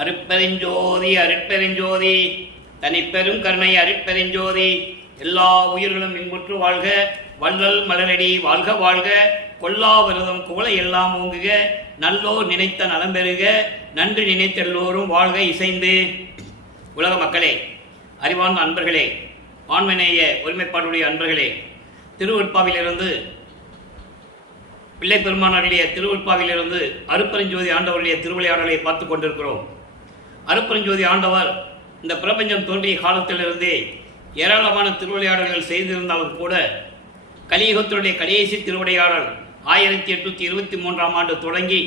அருட்பெருஞ்சோதி அருட்பெருஞ்சோதி தனிப்பெரும் கருணை அருட்பெருஞ்சோதி. எல்லா உயிர்களும் இன்புற்று வாழ்க, வள்ளல் மலரடி வாழ்க வாழ்க, கொல்லா விரதம் குவளை எல்லாம் ஓங்குக, நல்லோர் நினைத்த நலம் பெறுக, நன்றி நினைத்த எல்லோரும் வாழ்க இசைந்து. உலக மக்களே, அறிவார்ந்த அன்பர்களே, ஆண்மநேய ஒருமைப்பாடுடைய அன்பர்களே, திருவெட்பாவிலிருந்து பிள்ளை பெருமானாருடைய திருவெட்பாவிலிருந்து அருட்பெருஞ்சோதி ஆண்டவருடைய திருவிளையாடலை பார்த்து கொண்டிருக்கிறோம். அருட்பெருஞ்சோதி ஆண்டவர் இந்த பிரபஞ்சம் தோன்றிய காலத்திலிருந்தே ஏராளமான திருவிளையாடல்கள் செய்திருந்தாலும் கூட கலியுகத்தினுடைய கடைசி திருவிளையாடல் 1823ஆம் ஆண்டு தொடங்கி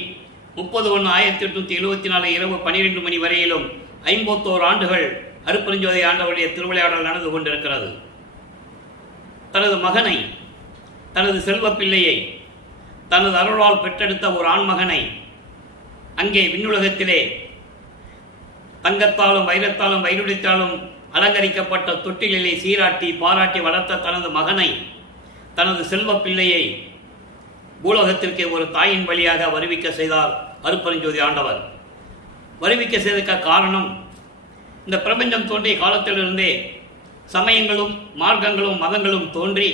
30/1/1874 இரவு 12 மணி வரையிலும் 51 ஆண்டுகள் அருட்பெருஞ்சோதி ஆண்டவருடைய திருவிளையாடல் நடந்து கொண்டிருக்கிறது. தனது மகனை, தனது செல்வ பிள்ளையை, தனது அருளால் பெற்றெடுத்த ஒரு ஆண்மகனை அங்கே விண்ணுலகத்திலே தங்கத்தாலும் வைரத்தாலும் வைடூரியத்தாலும் அலங்கரிக்கப்பட்ட தொட்டிலே சீராட்டி பாராட்டி வளர்த்த தனது மகனை, தனது செல்வ பிள்ளையை பூலோகத்திற்கு ஒரு தாயின் வழியாக வருவிக்க செய்தார் அருட்பெருஞ்சோதி ஆண்டவர். வருவிக்க செய்த காரணம், இந்த பிரபஞ்சம் தோன்றிய காலத்திலிருந்தே சமயங்களும் மார்க்கங்களும் மதங்களும் தோன்றி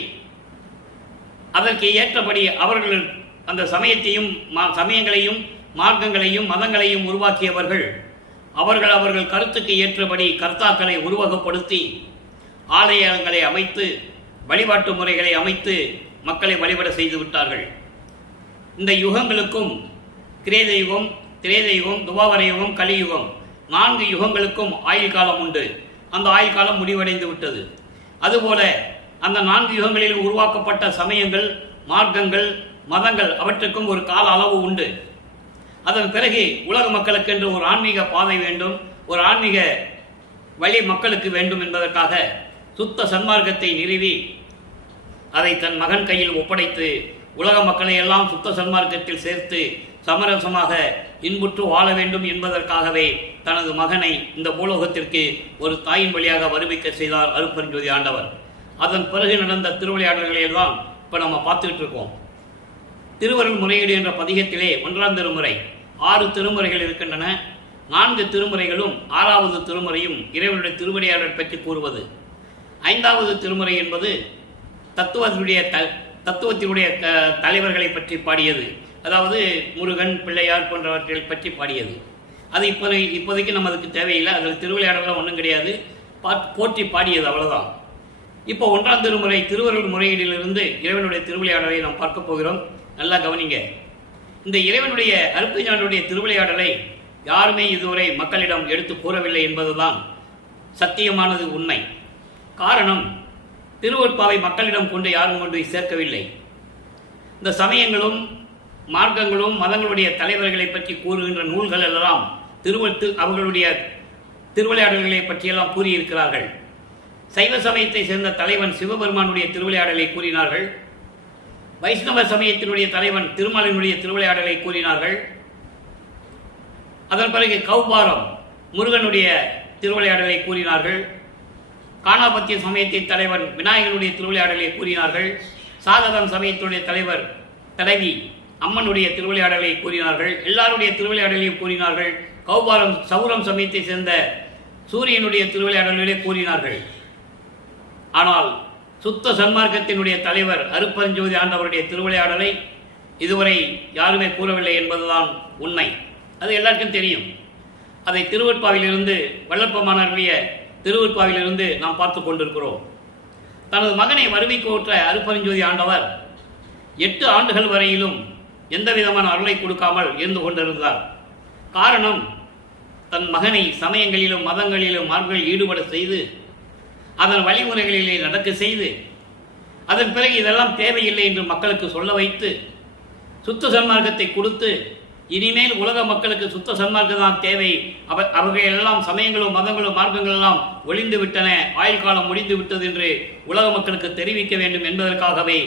அதற்கு ஏற்றபடி அவர்கள் அந்த சமயங்களையும் மார்க்கங்களையும் மதங்களையும் உருவாக்கியவர்கள் அவர்கள் கருத்துக்கு ஏற்றபடி கர்த்தாக்களை உருவகப்படுத்தி ஆலயங்களை அமைத்து வழிபாட்டு முறைகளை அமைத்து மக்களை வழிபட செய்து விட்டார்கள். இந்த யுகங்களுக்கும் கிரேத யுகம், திரேத யுகம், துவாபர யுகம், கலியுகம் 4 யுகங்களுக்கும் ஆயுள் காலம் உண்டு. அந்த ஆயுள் காலம் முடிவடைந்து விட்டது. அதுபோல அந்த 4 யுகங்களில் உருவாக்கப்பட்ட சமயங்கள், மார்க்கங்கள், மதங்கள் அவற்றுக்கும் ஒரு கால அளவு உண்டு. அதன் பிறகு உலக மக்களுக்கு என்று ஒரு ஆன்மீக பாதை வேண்டும், ஒரு ஆன்மீக வழி மக்களுக்கு வேண்டும் என்பதற்காக சுத்த சன்மார்க்கத்தை நிறுவி அதை தன் மகன் கையில் ஒப்படைத்து உலக மக்களை எல்லாம் சுத்த சன்மார்க்கத்தில் சேர்த்து சமரசமாக இன்புற்று வாழ வேண்டும் என்பதற்காகவே தனது மகனை இந்த பூலோகத்திற்கு ஒரு தாயின் வழியாக வருவிக்க செய்தார் அருட்பெருஞ்சோதி ஆண்டவர். அதன் பிறகு நடந்த திருவிளையாடல்களையெல்லாம் இப்போ நம்ம பார்த்துக்கிட்டு இருக்கோம். திருவருள் முறையீடு என்ற பதிகத்திலே 1ஆம் திருமுறை 6 திருமுறைகள் இருக்கின்றன. 4 திருமுறைகளும் 6வது திருமுறையும் இறைவனுடைய திருவிளையாடல் பற்றி கூறுவது. 5வது திருமுறை என்பது தத்துவத்தினுடைய தலைவர்களை பற்றி பாடியது. அதாவது முருகன், பிள்ளையார் போன்றவற்றை பற்றி பாடியது. அது இப்போதைக்கு நம்ம அதுக்கு தேவையில்லை. அதில் திருவிளையாடலாம் ஒன்றும் கிடையாது, போற்றி பாடியது, அவ்வளோதான். இப்போ 1ஆம் திருமுறை திருவருள் முறையீடிலிருந்து இறைவனுடைய திருவிளையாடலை நாம் பார்க்க போகிறோம். நல்லா கவனிங்க. இந்த இறைவனுடைய அருட்பெருஞ்சோதியுடைய திருவிளையாடலை யாருமே இதுவரை மக்களிடம் எடுத்து கூறவில்லை என்பதுதான் சத்தியமானது, உண்மை. காரணம், திருவெட்பாவை மக்களிடம் கொண்டு யாரும் கொண்டு சேர்க்கவில்லை. இந்த சமயங்களும் மார்க்கங்களும் மதங்களுடைய தலைவர்களை பற்றி கூறுகின்ற நூல்கள் எல்லாம் அவர்களுடைய திருவிளையாடல்களை பற்றியெல்லாம் கூறியிருக்கிறார்கள். சைவ சமயத்தை சேர்ந்த தலைவன் சிவபெருமானுடைய திருவிளையாடலை கூறினார்கள். வைஷ்ணவ சமயத்தினுடைய தலைவன் திருமாலினுடைய திருவிளையாடலை கூறினார்கள். அதன் பிறகு கௌபாரம் முருகனுடைய திருவிளையாடலை கூறினார்கள். காணாபத்திய சமயத்தின் தலைவன் விநாயகனுடைய திருவிளையாடலை கூறினார்கள். சாதகம் சமயத்தினுடைய தலைவர் தலைவி அம்மனுடைய திருவிளையாடலை கூறினார்கள். எல்லாருடைய திருவிளையாடலையும் கூறினார்கள். கௌபாரம் சௌரம் சமயத்தை சேர்ந்த சூரியனுடைய திருவிளையாடல்களை கூறினார்கள். ஆனால் சுத்த சன்மார்க்கத்தினுடைய தலைவர் அருட்பெருஞ்சோதி ஆண்டவருடைய திருவிளையாடலை இதுவரை யாருமே கூறவில்லை என்பதுதான் உண்மை. அது எல்லாருக்கும் தெரியும். அதை திருவெட்பாவிலிருந்து வள்ளற்பமானவருடைய திருவெட்பாவிலிருந்து நாம் பார்த்து கொண்டிருக்கிறோம். தனது மகனை வருவிக்க அருட்பெருஞ்சோதி ஆண்டவர் 8 ஆண்டுகள் வரையிலும் எந்த விதமான அருளை கொடுக்காமல் இருந்து கொண்டிருந்தார். காரணம், தன் மகனை சமயங்களிலும் மதங்களிலும் மார்களில் ஈடுபட செய்து அதன் வழிமுறைகளிலே நடக்க செய்து அதன் பிறகு இதெல்லாம் தேவையில்லை என்று மக்களுக்கு சொல்ல வைத்து சுத்த சன்மார்க்கத்தை கொடுத்து இனிமேல் உலக மக்களுக்கு சுத்த சன்மார்க்கம் தான் தேவை, அவர்கள் எல்லாம் சமயங்களும் மதங்களும் மார்க்கங்கள் எல்லாம் ஒளிந்து விட்டன, ஆயுள் காலம் முடிந்து விட்டது என்று உலக மக்களுக்கு தெரிவிக்க வேண்டும் என்பதற்காகவே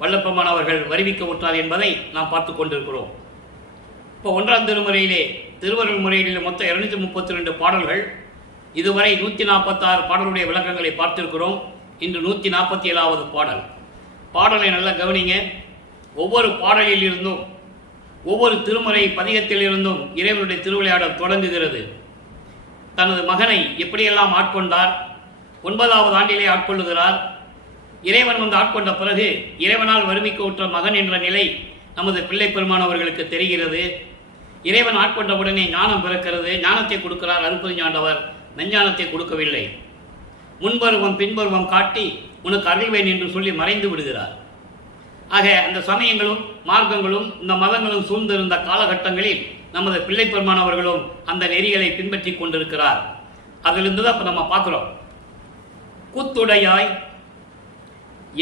வள்ளற்பமானவர்கள் வருவிக்க விட்டார் என்பதை நாம் பார்த்து கொண்டிருக்கிறோம். இப்போ 1ஆம் திருமுறையிலே திருவருள் முறையிலே மொத்தம் 232 பாடல்கள். இதுவரை 146 பாடலுடைய விளக்கங்களை பார்த்திருக்கிறோம். இன்று 147வது பாடல். பாடலை நல்லா கவனிங்க. ஒவ்வொரு பாடலில் இருந்தும் ஒவ்வொரு திருமுறை பதிகத்திலிருந்தும் இறைவனுடைய திருவிளையாடல் தொடங்குகிறது. தனது மகனை எப்படியெல்லாம் ஆட்கொண்டார், 9வது ஆண்டிலே ஆட்கொள்ளுகிறார். இறைவன் வந்து ஆட்கொண்ட பிறகு இறைவனால் வறுமைக்கு உற்ற மகன் என்ற நிலை நமது பிள்ளை பெருமான் அவர்களுக்கு தெரிகிறது. இறைவன் ஆட்கொண்ட உடனே ஞானம் பிறக்கிறது. ஞானத்தை கொடுக்கிறார் அருட்பெருஞ்சாண்டவர், மெஞ்ஞானத்தை கொடுக்கவில்லை. முன்பருவம் பின்பருவம் காட்டி உனக்கு அருள்வேன் என்று சொல்லி மறைந்து விடுகிறார். ஆக அந்த சமயங்களும் மார்க்கங்களும் இந்த மதங்களும் சூழ்ந்திருந்த காலகட்டங்களில் நமது பிள்ளை பெருமான் அவர்களும் அந்த நெறிகளை பின்பற்றி கொண்டிருக்கிறார். அதிலிருந்து தான் இப்போ நம்ம பார்க்குறோம். கூத்துடையாய்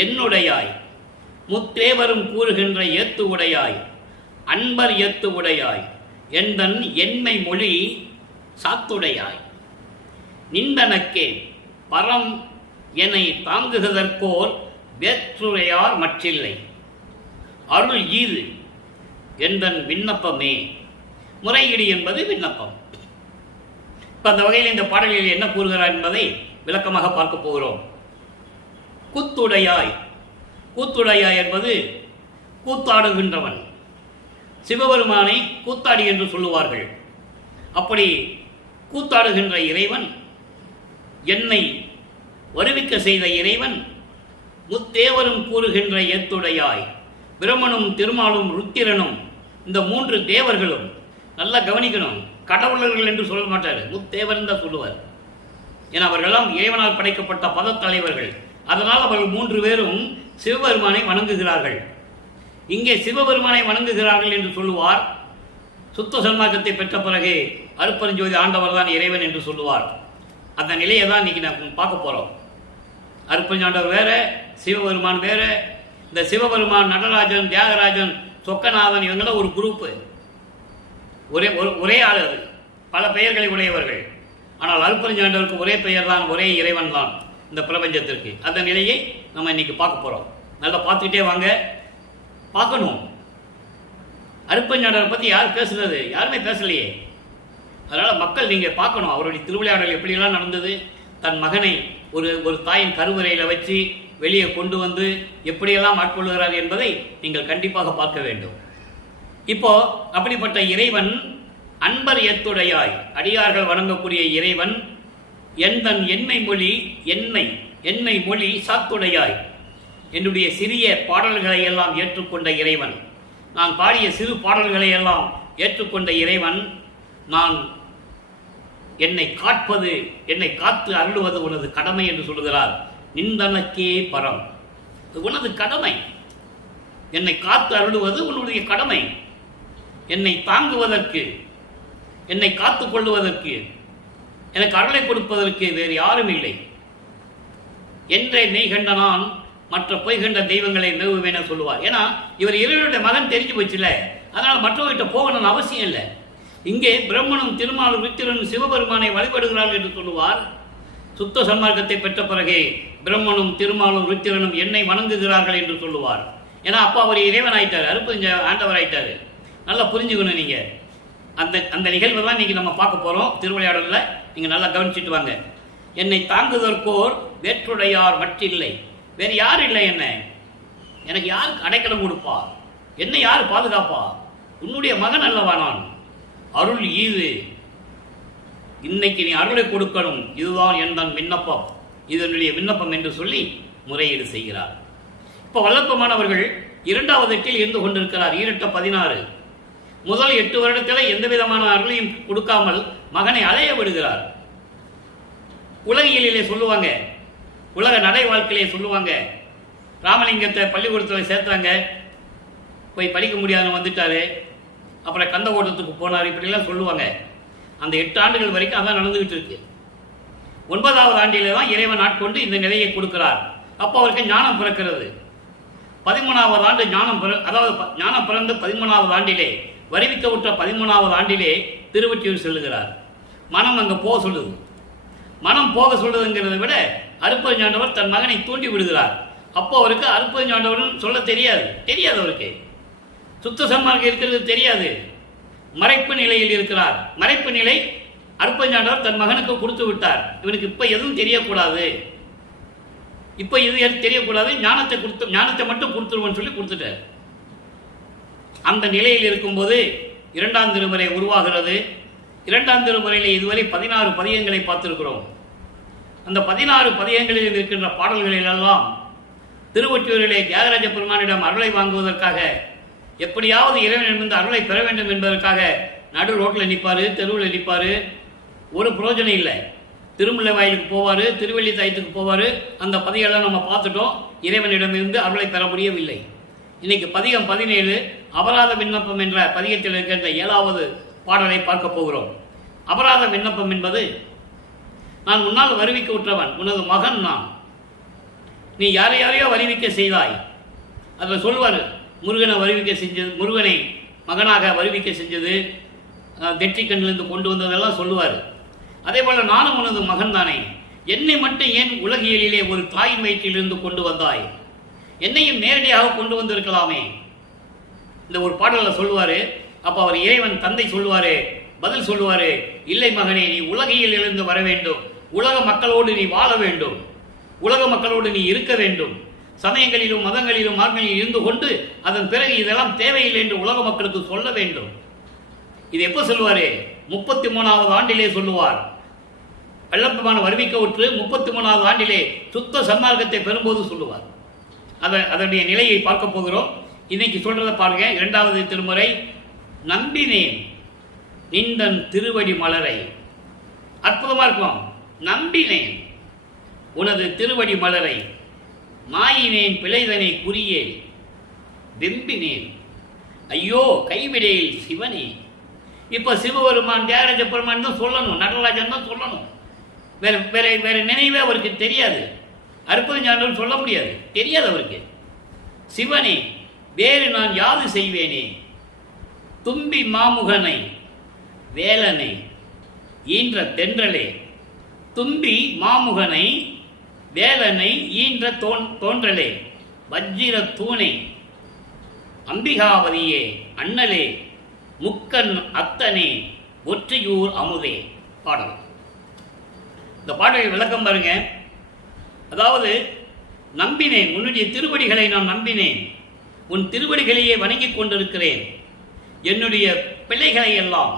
என்னுடையாய் முத்தேவரும் கூறுகின்ற ஏத்து உடையாய் அன்பர் ஏத்து உடையாய் எந்தன் என்மை மொழி சாத்துடையாய் நின்றனக்கே பரம் என்னை தாங்குகிறதற்கோர் வேற்றுரையார் மற்றில்லை அருள் ஈது எந்தன் விண்ணப்பமே. முறையீடு என்பது விண்ணப்பம். இப்போ அந்த வகையில் இந்த பாடலில் என்ன கூறுகிறார் என்பதை விளக்கமாக பார்க்க போகிறோம். கூத்துடையாய், கூத்துடையாய் என்பது கூத்தாடுகின்றவன். சிவபெருமானை கூத்தாடி என்று சொல்லுவார்கள். அப்படி கூத்தாடுகின்ற இறைவன், என்னை வருவிக்க செய்த இறைவன், முத்தேவரும் கூறுகின்ற ஏத்துடையாய், பிரம்மனும் திருமாலும் ருத்திரனும் இந்த 3 தேவர்களும், நல்லா கவனிக்கணும், கடவுளர்கள் என்று சொல்ல மாட்டார், முத்தேவர் தான் சொல்லுவார். ஏன்னா அவர்களெல்லாம் இறைவனால் படைக்கப்பட்ட பதத்தலைவர்கள். அதனால் அவர்கள் 3 பேரும் சிவபெருமானை வணங்குகிறார்கள். இங்கே சிவபெருமானை வணங்குகிறார்கள் என்று சொல்லுவார். சுத்த சன்மார்க்கத்தை பெற்ற பிறகு அருட்பெருஞ்சோதி ஆண்டவர் தான் இறைவன் என்று சொல்லுவார். அந்த நிலையை தான் இன்னைக்கு நான் பார்க்க போகிறோம். அருட்பெருஞ்சாண்டவர் வேற, சிவபெருமான் வேற. இந்த சிவபெருமான், நடராஜன், தியாகராஜன், சொக்கநாதன் இவங்களாம் ஒரு குரூப்பு, ஒரே ஆள். அது பல பெயர்களை உடையவர்கள். ஆனால் அருட்பெருஞ்சாண்டவருக்கு ஒரே பெயர் தான், ஒரே இறைவன் தான் இந்த பிரபஞ்சத்திற்கு. அந்த நிலையை நம்ம இன்னைக்கு பார்க்க போகிறோம். நல்லா பார்த்துக்கிட்டே வாங்க, பார்க்கணும். அருட்பெருஞ்சாண்டவரை பற்றி யார் பேசுனது? யாருமே பேசலையே. அதனால் மக்கள் நீங்கள் பார்க்கணும், அவருடைய திருவிளையாடல் எப்படியெல்லாம் நடந்தது. தன் மகனை ஒரு தாயின் கருவறையில் வச்சு வெளியே கொண்டு வந்து எப்படியெல்லாம் ஆட்கொள்கிறார் என்பதை நீங்கள் கண்டிப்பாக பார்க்க வேண்டும். இப்போ அப்படிப்பட்ட இறைவன் அன்பர் ஏத்துடையாய், அடியார்கள் வணங்கக்கூடிய இறைவன், எந்தன் எண்ணெய் மொழி எண்ணெய் மொழி சாத்துடையாய், என்னுடைய சிறிய பாடல்களை எல்லாம் ஏற்றுக்கொண்ட இறைவன், நான் பாடிய சிறு பாடல்களை எல்லாம் ஏற்றுக்கொண்ட இறைவன், நான் என்னை காப்பது, என்னை காத்து அருளுவது உனது கடமை என்று சொல்லுகிறார். நிந்தனக்கே பரம், உனது கடமை. என்னை காத்து அருளுவது உன்னுடைய கடமை. என்னை தாங்குவதற்கு, என்னை காத்து கொள்ளுவதற்கு, எனக்கு அருளை கொடுப்பதற்கு வேறு யாரும் இல்லை. என்றே மெய் கண்ட நான் மற்ற பொய் கண்ட தெய்வங்களை மேவுவேன சொல்லுவார். ஏன்னா இவர் இறைவனுடைய மகன் தெரிஞ்சு போச்சுல, அதனால் மற்றவர்கிட்ட போகணும்னு அவசியம் இல்லை. இங்கே பிரம்மனும் திருமாலும் ருத்திரனும் சிவபெருமானை வழிபடுகிறார்கள் என்று சொல்லுவார். சுத்த சன்மார்க்கத்தை பெற்ற பிறகு பிரம்மனும் திருமாலும் ருத்திரனும் என்னை வணங்குகிறார்கள் என்று சொல்லுவார். ஏன்னா அப்போ அவர் இறைவன் ஆயிட்டார், ஆண்டவர் ஆயிட்டாரு. நல்லா புரிஞ்சுக்கணும் நீங்கள். அந்த நிகழ்வை தான் இன்னைக்கு நம்ம பார்க்க போகிறோம் திருவிளையாடலில். நீங்கள் நல்லா கவனிச்சுட்டு வாங்க. என்னை தாங்குவதற்கோர் வேற்றுடையார் மற்றில்லை, வேறு யார் இல்லை. எனக்கு யாருக்கு அடைக்கலம் கொடுப்பா, என்னை யார் பாதுகாப்பா? உன்னுடைய மகன் அல்லவா நான். அருள் ஈது, இன்னைக்கு நீ அருளை கொடுக்கணும், இதுதான் என் விண்ணப்பம், இதனுடைய விண்ணப்பம் என்று சொல்லி முறையீடு செய்கிறார். இப்போ வல்லப்பமானவர்கள் 2வது எட்டில் இருந்து கொண்டிருக்கிறார். ஈரட்ட 16. முதல் 8 வருடத்தில் எந்த விதமான அருளையும் கொடுக்காமல் மகனை அலைய விடுகிறார். உலகியலிலே சொல்லுவாங்க, உலக நடை வாழ்க்கையிலே சொல்லுவாங்க, ராமலிங்கத்தை பள்ளிக்கூடத்தில் சேர்த்தாங்க, போய் படிக்க முடியாதுன்னு வந்துட்டாரு, அப்புறம் கந்த ஓட்டத்துக்கு போனார், இப்படிலாம் சொல்லுவாங்க. அந்த 8 ஆண்டுகள் வரைக்கும் அதான் நடந்துகிட்டு இருக்கு. 9வது ஆண்டிலே தான் இறைவன் ஆட்கொண்டு இந்த நிலையை கொடுக்கிறார். அப்போ அவருக்கு ஞானம் பிறக்கிறது. 13வது ஆண்டு ஞானம் பிறந்து 13வது ஆண்டிலே, வருவிக்க விட்ட 13வது ஆண்டிலே திருவொற்றியூர் செல்லுகிறார். மனம் அங்கே போக சொல்லுது. மனம் போக சொல்லுதுங்கிறத விட அருட்பெருஞ்சாண்டவர் தன் மகனை தூண்டி விடுகிறார். அப்போ அவருக்கு அருட்பெருஞ்சாண்டவர்னு சொல்ல தெரியாது அவருக்கு. சுத்த சன்மார்க்கம் இருக்கிறது தெரியாது. மறைப்பு நிலையில் இருக்கிறார். மறைப்பு நிலை அருட்பெருஞ்சாண்டவர் தன் மகனுக்கு கொடுத்து விட்டார். இவனுக்கு இப்போ எதுவும் தெரியக்கூடாது, இப்போ இது தெரியக்கூடாது, ஞானத்தை மட்டும் கொடுத்துருவோன்னு சொல்லி கொடுத்துட்டார். அந்த நிலையில் இருக்கும்போது இரண்டாம் திருமுறை உருவாகிறது. இரண்டாம் திருமுறையில் இதுவரை 16 பதிகங்களை பார்த்திருக்கிறோம். அந்த 16 பதிகங்களில் இருக்கின்ற பாடல்களிலெல்லாம் திருவொற்றியூரிலே தியாகராஜ பெருமானிடம் அருளை வாங்குவதற்காக, எப்படியாவது இறைவனிடமிருந்து அருளை பெற வேண்டும் என்பதற்காக நடு ரோட்டில் நிற்பார், தெருவில் நிற்பார். ஒரு பிரயோஜனம் இல்லை. திருமுல்லை வாயிலுக்கு போவார், திருவள்ளி தாயத்துக்கு போவார். அந்த பதிகெல்லாம் நம்ம பார்த்துட்டோம். இறைவனிடமிருந்து அருளை பெற முடியவில்லை. இன்னைக்கு பதிகம் 17 அபராத விண்ணப்பம் என்ற பதிகத்தில் இருக்கின்ற 7வது பாடலை பார்க்க போகிறோம். அபராத விண்ணப்பம் என்பது, நான் முன்னால் வருவிக்க உற்றவன், உனது மகன் நான், நீ யாரையோ வருவிக்க செய்தாய். அதில் சொல்வார், முருகனை வருவிக்க செஞ்சது, முருகனை மகனாக வருவிக்க செஞ்சது, நெற்றிக்கண்ணிலிருந்து கொண்டு வந்ததெல்லாம் சொல்லுவார். அதே போல நானும் உனது மகன் தானே, என்னை மட்டும் ஏன் உலகியலிலே ஒரு தாயின் வயிற்றிலிருந்து கொண்டு வந்தாய்? என்னையும் நேரடியாக கொண்டு வந்திருக்கலாமே. இந்த ஒரு பாடலில் சொல்லுவார். அப்போ அவர் இறைவன் தந்தை சொல்லுவார், பதில் சொல்லுவார், இல்லை மகனே, நீ உலகியலிலிருந்து வர வேண்டும், உலக மக்களோடு நீ வாழ வேண்டும், உலக மக்களோடு நீ இருக்க வேண்டும், சமயங்களிலும் மதங்களிலும் மார்களிலும் இருந்து கொண்டு அதன் பிறகு இதெல்லாம் தேவையில்லை என்று உலக மக்களுக்கு சொல்ல வேண்டும். இது எப்போ சொல்லுவார்? 33வது ஆண்டிலே சொல்லுவார். வல்லப்பெருமான் வருவிக்க உற்று 33வது ஆண்டிலே சுத்த சன்மார்க்கத்தை பெறும்போது சொல்லுவார். அதனுடைய நிலையை பார்க்க போகிறோம். இன்னைக்கு சொல்றதை பாருங்க. 2வது திருமுறை. நம்பினேன் நின்றன் திருவடி மலரை. அற்புதமா இருக்கும். நம்பினேன் உனது திருவடி மலரை, மாயினேன் பிழைதனை குறியேன், வெம்பினேன் ஐயோ கைவிடையில் சிவனே. இப்ப சிவபெருமான் தியாகராஜ பெருமான் தான் சொல்லணும், நடராஜன் தான் சொல்லணும். வேற வேற வேற நினைவே அவருக்கு தெரியாது. அற்புதம் ஞானம் சொல்ல முடியாது, தெரியாது அவருக்கு. சிவனே வேறு நான் யாது செய்வேனே, தும்பி மாமுகனை வேலனை ஈன்ற தென்றலே. தும்பி மாமுகனை வேலனை ஈன்ற தோன்றலே, வஜ்ஜிர தூணை அம்பிகாவதியே அண்ணலே, முக்கன் அத்தனே ஒற்றியூர் அமுதே. பாடல். இந்த பாடலை விளக்கம் பாருங்க. அதாவது, நம்பினேன், உன்னுடைய திருவடிகளை நான் நம்பினேன், உன் திருவடிகளையே வணங்கிக் கொண்டிருக்கிறேன். என்னுடைய பிள்ளைகளை எல்லாம்,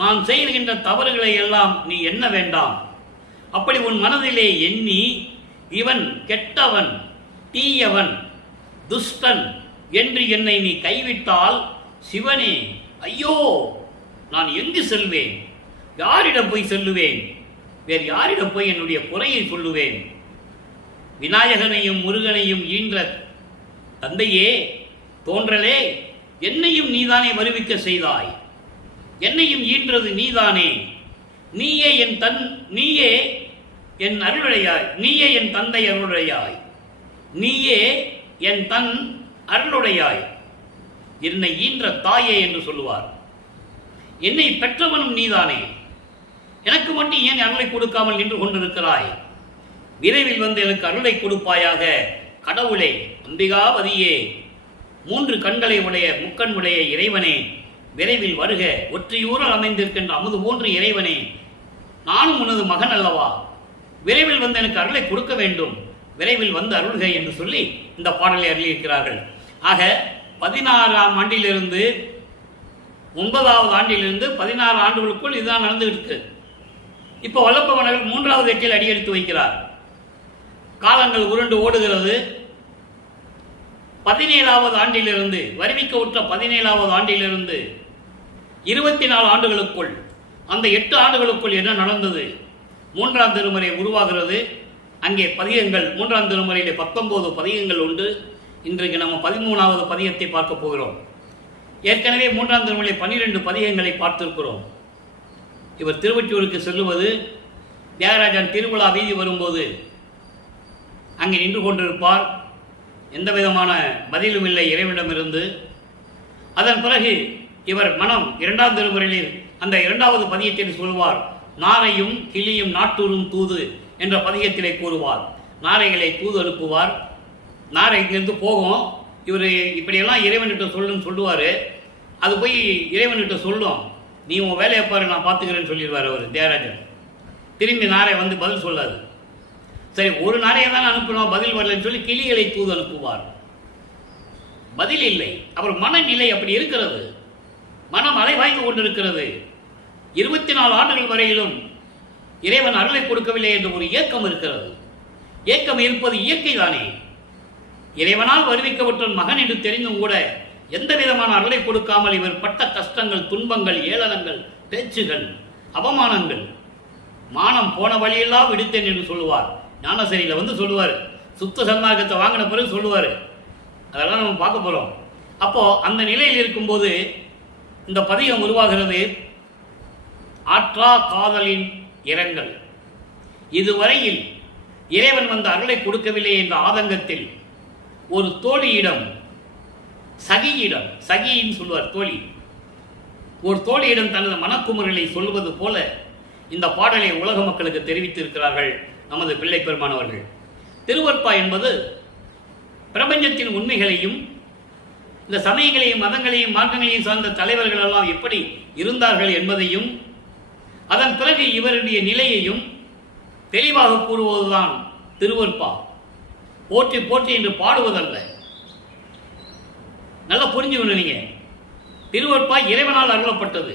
நான் செய்கின்ற தவறுகளை எல்லாம் நீ எண்ண வேண்டாம். அப்படி உன் மனதிலே எண்ணி, இவன் கெட்டவன், தீயவன், துஷ்டன் என்று என்னை நீ கைவிட்டால், சிவனே ஐயோ நான் எங்கு செல்வேன்? யாரிடம் போய் செல்லுவேன்? வேறு யாரிடம் போய் என்னுடைய குறையை சொல்லுவேன்? விநாயகனையும் முருகனையும் ஈன்ற தந்தையே, தோன்றலே, என்னையும் நீதானே வருவிக்க செய்தாய், என்னையும் ஈன்றது நீதானே. நீயே என் அருளுடையாய், நீயே என் தந்தை அருளுடையாய், நீயே என் தன் அருளுடையாய், என்னை ஈன்ற தாயே என்று சொல்லுவார். என்னை பெற்றவனும் நீதானே, எனக்கு மட்டும் ஏன் அருளை கொடுக்காமல் நின்று கொண்டிருக்கிறாய்? விரைவில் வந்து எனக்கு அருளை கொடுப்பாயாக. கடவுளே, அம்பிகாவதியே, 3 கண்களை உடைய முக்கண் உடைய இறைவனே, விரைவில் வருக. ஒற்றியூரில் அமைந்திருக்கின்ற அமுது போன்ற இறைவனே, நானும் உனது மகன் அல்லவா? விரைவில் வந்து எனக்கு அருளை கொடுக்க வேண்டும், விரைவில் வந்து அருள்க என்று சொல்லி இந்த பாடலை அருளியிருக்கிறார்கள். ஆக 16ஆம் ஆண்டிலிருந்து 9வது ஆண்டிலிருந்து 16 ஆண்டுகளுக்குள் இதுதான் நடந்துகிட்டு இருக்கு. இப்போ வல்லப்பவர்கள் 3வது எட்டில் அடியெடுத்து வைக்கிறார். காலங்கள் உருண்டு ஓடுகிறது. 17வது ஆண்டிலிருந்து, வருவிக்க உற்ற 17வது ஆண்டிலிருந்து 24 ஆண்டுகளுக்குள், அந்த 8 ஆண்டுகளுக்குள் என்ன நடந்தது? 3ஆம் திருமுறை உருவாகிறது. அங்கே பதிகங்கள், 3ஆம் திருமுறையிலே 19 பதிகங்கள் உண்டு. இன்றைக்கு நம்ம 13வது பதிகத்தை பார்க்க போகிறோம். ஏற்கனவே 3ஆம் திருமுறை 12 பதிகங்களை பார்த்திருக்கிறோம். இவர் திருவொற்றியூருக்கு செல்லுவது, தியாகராஜன் திருவிழா வீதி வரும்போது அங்கே நின்று கொண்டிருப்பார். எந்த விதமான பதிலும் இல்லை இறைவனிடமிருந்து. அதன் பிறகு இவர் மனம் 2ஆம் திருமுறையில் அந்த 2வது பதிகத்தில் சொல்வார், நாரையும் கிளியும் நாட்டூரும் தூது என்ற பதிகத்திலே கூறுவார். நாரைகளை தூது அனுப்புவார். நாரை இங்கிருந்து போகும். இவர் இப்படியெல்லாம் இறைவன்கிட்ட சொல்லுன்னு சொல்லுவார். அது போய் இறைவன்கிட்ட சொல்லும், நீ உன் வேலையை பாரு, நான் பார்த்துக்கிறேன்னு சொல்லிடுவார் அவர் தியாகராஜன். திரும்பி நாரை வந்து பதில் சொல்லாது. சரி, ஒரு நாரையை தான் அனுப்பினோம், பதில் வரலன்னு சொல்லி கிளிகளை தூது அனுப்புவார். பதில் இல்லை. அவர் மனநிலை அப்படி இருக்கிறது. மனம் அலைவாய்ந்து கொண்டிருக்கிறது. 24 ஆண்டுகள் வரையிலும் இறைவன் அருளை கொடுக்கவில்லை என்ற ஒரு ஏக்கம் இருக்கிறது. ஏக்கம் இருப்பது இயற்கை தானே. இறைவனால் வருவிக்கப்பட்ட மகன் என்று தெரிந்தும் கூட எந்த விதமான அருளை கொடுக்காமல் இவர் பட்ட கஷ்டங்கள், துன்பங்கள், ஏளனங்கள், பேச்சுகள், அவமானங்கள், மானம் போன வழியெல்லாம் விடுத்தேன் என்று சொல்லுவார். ஞானசரியில் வந்து சொல்லுவார். சுத்த சன்மார்க்கத்தை வாங்கின பிறகு சொல்லுவார். அதெல்லாம் நம்ம பார்க்க போகிறோம். அப்போ அந்த நிலையில் இருக்கும்போது இந்த பதிகம் உருவாகிறது. ஆற்றா காதலின் இரங்கல். இதுவரையில் இறைவன் வந்த அருளை கொடுக்கவில்லை என்ற ஆதங்கத்தில் ஒரு தோழியிடம், சகியிடம், சகின்னு சொல்வார் தோழி, ஒரு தோழியிடம் தனது மனக்குமுறலை சொல்வது போல இந்த பாடலை உலக மக்களுக்கு தெரிவித்திருக்கிறார்கள் நமது பிள்ளை பெருமானவர்கள். திருவருட்பா என்பது பிரபஞ்சத்தின் உண்மைகளையும் இந்த சமயங்களையும் மதங்களையும் மார்க்கங்களையும் சார்ந்த தலைவர்கள் எல்லாம் எப்படி இருந்தார்கள் என்பதையும் அதன் பிறகு இவருடைய நிலையையும் தெளிவாக கூறுவதுதான் திருவருட்பா. போற்றி போற்றி என்று பாடுவதல்ல. நல்லா புரிஞ்சுக்கணும் நீங்க. திருவருட்பா இறைவனால் அருளப்பட்டது.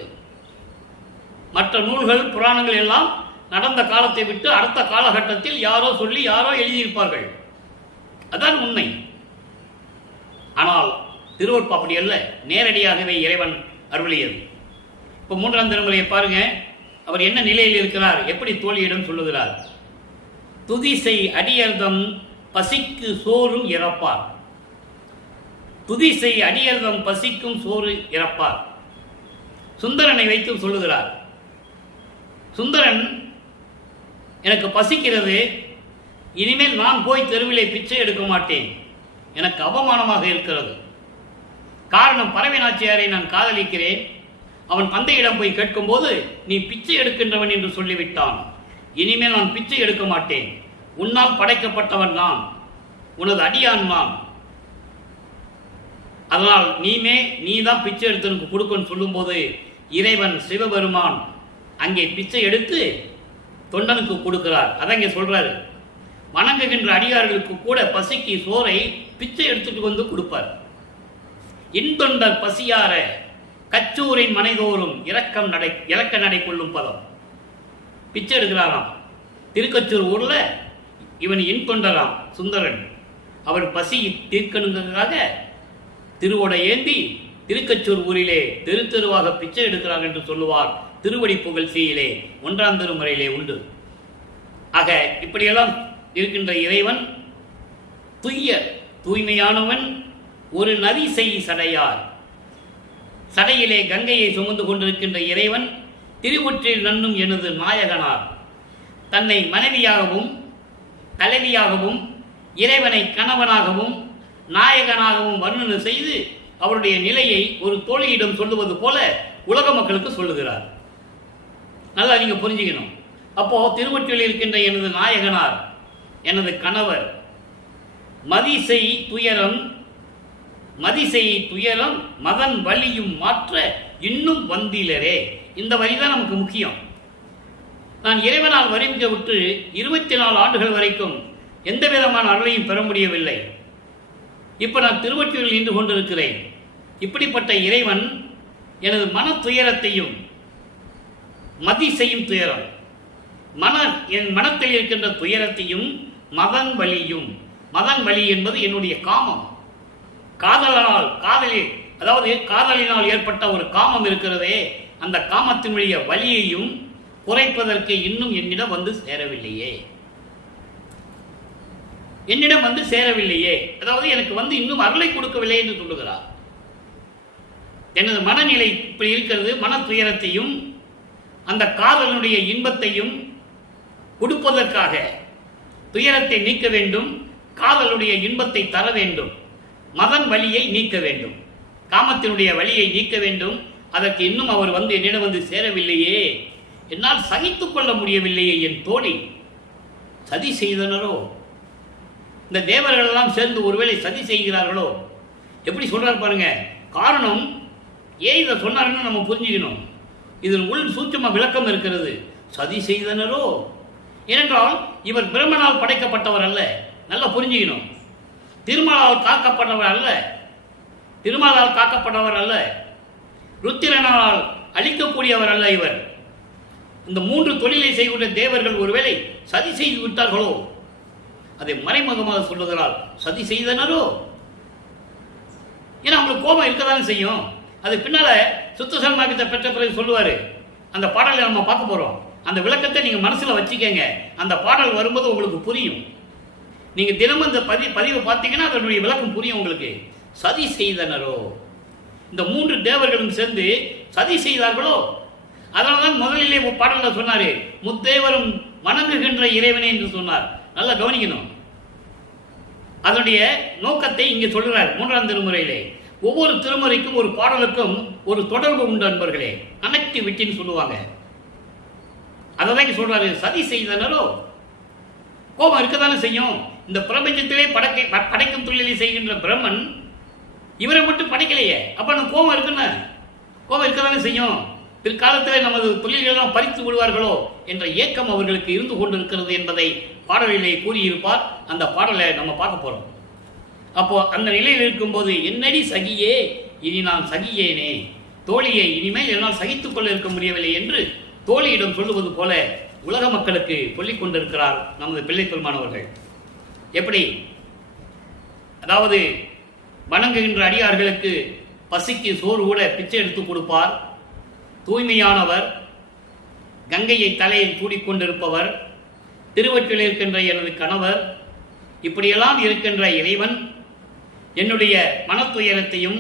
மற்ற நூல்கள், புராணங்கள் எல்லாம் நடந்த காலத்தை விட்டு அடுத்த காலகட்டத்தில் யாரோ சொல்லி யாரோ எழுதியிருப்பார்கள். அதான் உண்மை. ஆனால் திருவருட்பா அப்படி அல்ல, நேரடியாகவே இறைவன் அருளியது. இப்போ 3ஆம் திருமுறையை பாருங்க. அவர் என்ன நிலையில் இருக்கிறார், எப்படி தோழியிடம் சொல்லுகிறார். துதிசை அடியர்தம் பசிக்கு சோறும் இறப்பார். துதிசை அடியர்தம் பசிக்கும் சோறு இறப்பார். சுந்தரனை வைத்து சொல்லுகிறார். சுந்தரன், எனக்கு பசிக்கிறது, இனிமேல் நான் போய் தெருவிலே பிச்சை எடுக்க மாட்டேன், எனக்கு அவமானமாக இருக்கிறது. காரணம், பறவை நாச்சியாரை நான் காதலிக்கிறேன். அவன் தந்தையிடம் போய் கேட்கும்போது நீ பிச்சை எடுக்கின்றவன் என்று சொல்லிவிட்டான். இனிமேல் நான் பிச்சை எடுக்க மாட்டேன். உன்னால் படைக்கப்பட்டவன் நான், உனது அடியான் நான். அதனால் நீ தான் பிச்சை எடுத்து கொடுக்கன்னு சொல்லும்போது இறைவன் சிவபெருமான் அங்கே பிச்சை எடுத்து தொண்டனுக்கு கொடுக்கிறார். அதான் இங்கே சொல்றாரு. வணங்குகின்ற அடியார்களுக்கு கூட பசிக்கு சோறை பிச்சை எடுத்துட்டு வந்து கொடுப்பார். இன்தொண்டர் பசியார கச்சூரின் மனைதோறும் இலக்க நடை கொள்ளும் பதம். பிச்சை எடுக்கிறாராம். திருக்கச்சூர் ஊர்ல இவன் இன்தொண்டராம் சுந்தரன். அவர் பசி தீர்க்கணுங்கிறதுக்காக திருவோடை ஏந்தி திருக்கச்சூர் ஊரிலே தெரு தெருவாக பிச்சை எடுக்கிறார் என்று சொல்லுவார் திருவடி புகழ்ச்சியிலே 1ஆம் திருமுறையிலே உண்டு. ஆக இப்படியெல்லாம் இருக்கின்ற இறைவன் தூய்மையானவன். ஒரு நதி செய் சடையார். சடையிலே கங்கையை சுமந்து கொண்டிருக்கின்ற இறைவன் திருவொற்றில் நன்னும் எனது நாயகனார். தன்னை மனைவியாகவும் தலைவியாகவும் இறைவனை கணவனாகவும் நாயகனாகவும் வர்ணனை செய்து அவருடைய நிலையை ஒரு தோழியிடம் சொல்லுவது போல உலக மக்களுக்கு சொல்லுகிறார். நல்லா நீங்க புரிஞ்சுக்கணும். அப்போ திருவொற்றில் இருக்கின்ற எனது நாயகனார், எனது கணவர், மதிசை துயரம் மதன் வலியும் மாற்ற இன்னும் வந்திலரே. இந்த வரிதான் நமக்கு முக்கியம். நான் இறைவனால் வருவிக்க விட்டு 24 ஆண்டுகள் வரைக்கும் எந்த விதமான அருளையும் பெற முடியவில்லை. இப்ப நான் திருவொற்றியில் நின்று கொண்டிருக்கிறேன். இப்படிப்பட்ட இறைவன் எனது மன துயரத்தையும், மதிசையும் துயரம், என் மனத்தில் இருக்கின்ற துயரத்தையும், மதன் வலி என்பது என்னுடைய காமம். காதலினால் ஏற்பட்ட ஒரு காமம் இருக்கிறதே, அந்த காமத்தினுடைய வலியையும் குறைப்பதற்கு இன்னும் என்னிடம் வந்து சேரவில்லையே. அதாவது எனக்கு வந்து இன்னும் அருளை கொடுக்கவில்லை என்று சொல்லுகிறார். எனது மனநிலை இப்படி இருக்கிறது. மன துயரத்தையும் அந்த காதலனுடைய இன்பத்தையும் கொடுப்பதற்காக துயரத்தை நீக்க வேண்டும், காதலுடைய இன்பத்தை தர வேண்டும், மதன் வலியை நீக்க வேண்டும், காமத்தினுடைய வலியை நீக்க வேண்டும். அதற்கு இன்னும் அவர் வந்து என்னிடம் வந்து சேரவில்லையே, என்னால் சகித்துக் கொள்ள முடியவில்லையே. என் தோழி சதி செய்தனரோ, இந்த தேவர்கள் எல்லாம் சேர்ந்து ஒருவேளை சதி செய்கிறார்களோ. எப்படி சொல்றார் பாருங்க. காரணம் ஏன் இதை சொன்னாருன்னு நம்ம புரிஞ்சுக்கணும். இதில் உள் சூட்சும விளக்கம் இருக்கிறது. சதி செய்தனரோ ஏனென்றால் இவர் பிரம்மனால் படைக்கப்பட்டவர் அல்ல. நல்லா புரிஞ்சுக்கணும். திருமலால் காக்கப்பட்டவர் அல்ல. திருமாலால் காக்கப்பட்டவர் அல்ல, ருத்திரனால் அழிக்கக்கூடியவர் அல்ல இவர். இந்த 3 தொழிலை செய்கின்ற தேவர்கள் ஒருவேளை சதி செய்து விட்டார்களோ, அதை மறைமுகமாக சொல்லுகிறார், சதி செய்தனரோ. ஏன்னா அவங்களுக்கு கோபம் இருக்கதானே செய்யும். அது பின்னால சுத்த சன்மார்க்கத்தை பெற்ற பிறகு சொல்லுவாரு. அந்த பாடலை நம்ம பார்க்க போறோம். அந்த விளக்கத்தை நீங்க மனசுல வச்சுக்கங்க. அந்த பாடல் வரும்போது உங்களுக்கு புரியும். நீங்க தினமும் இந்த பதிவு பார்த்தீங்கன்னா அதனுடைய விளக்கம் புரியும் உங்களுக்கு. சதி செய்தனரோ, இந்த 3 தேவர்களும் சேர்ந்து சதி செய்தார்களோ. அதனால்தான் முதலிலே பாடல சொன்னாரு, முத்தேவரும் வணங்குகின்ற இறைவனே என்று சொன்னார். நல்லா கவனிக்கணும். அதனுடைய நோக்கத்தை இங்கே சொல்கிறார் 3ஆம் திருமுறையிலே. ஒவ்வொரு திருமுறைக்கும் ஒரு பாடலுக்கும் ஒரு தொடர்பு உண்டு அன்பர்களே. கனெக்டிவிட்டின்னு சொல்லுவாங்க. அதான் இங்க சொல்றாரு, சதி செய்தனரோ. கோபம் இருக்கதானே செய்யும். இந்த பிரபஞ்சத்திலே படைக்கும் தொழிலை செய்கின்ற பிரம்மன் இவரை மட்டும் படைக்கலையே. அப்ப நம்ம கோபம் இருக்குன்னு, கோபம் இருக்கதானே செய்யும். பிற்காலத்தில் நமது தொழில்களெல்லாம் பறித்து விடுவார்களோ என்ற ஏக்கம் அவர்களுக்கு இருந்து கொண்டிருக்கிறது என்பதை பாடலிலே கூறியிருப்பார். அந்த பாடலை நம்ம பார்க்க போறோம். அப்போ அந்த நிலையில் இருக்கும்போது, என்னடி சகியே இனி நான் சகியேனே, தோழியை இனிமேல் என்னால் சகித்துக் கொள்ள இருக்க முடியவில்லை என்று தோழியிடம் சொல்லுவது போல உலக மக்களுக்கு சொல்லிக் கொண்டிருக்கிறார் நமது பிள்ளை பெருமானவர்கள். எப்படி? அதாவது வணங்குகின்ற அடியார்களுக்கு பசிக்கு சோறு கூட பிச்சை எடுத்து கொடுப்பார். தூய்மையானவர், கங்கையை தலையில் கூடிக்கொண்டிருப்பவர், திருவற்றில் இருக்கின்ற எனது கணவர், இப்படியெல்லாம் இருக்கின்ற இறைவன் என்னுடைய மனத்துயரத்தையும்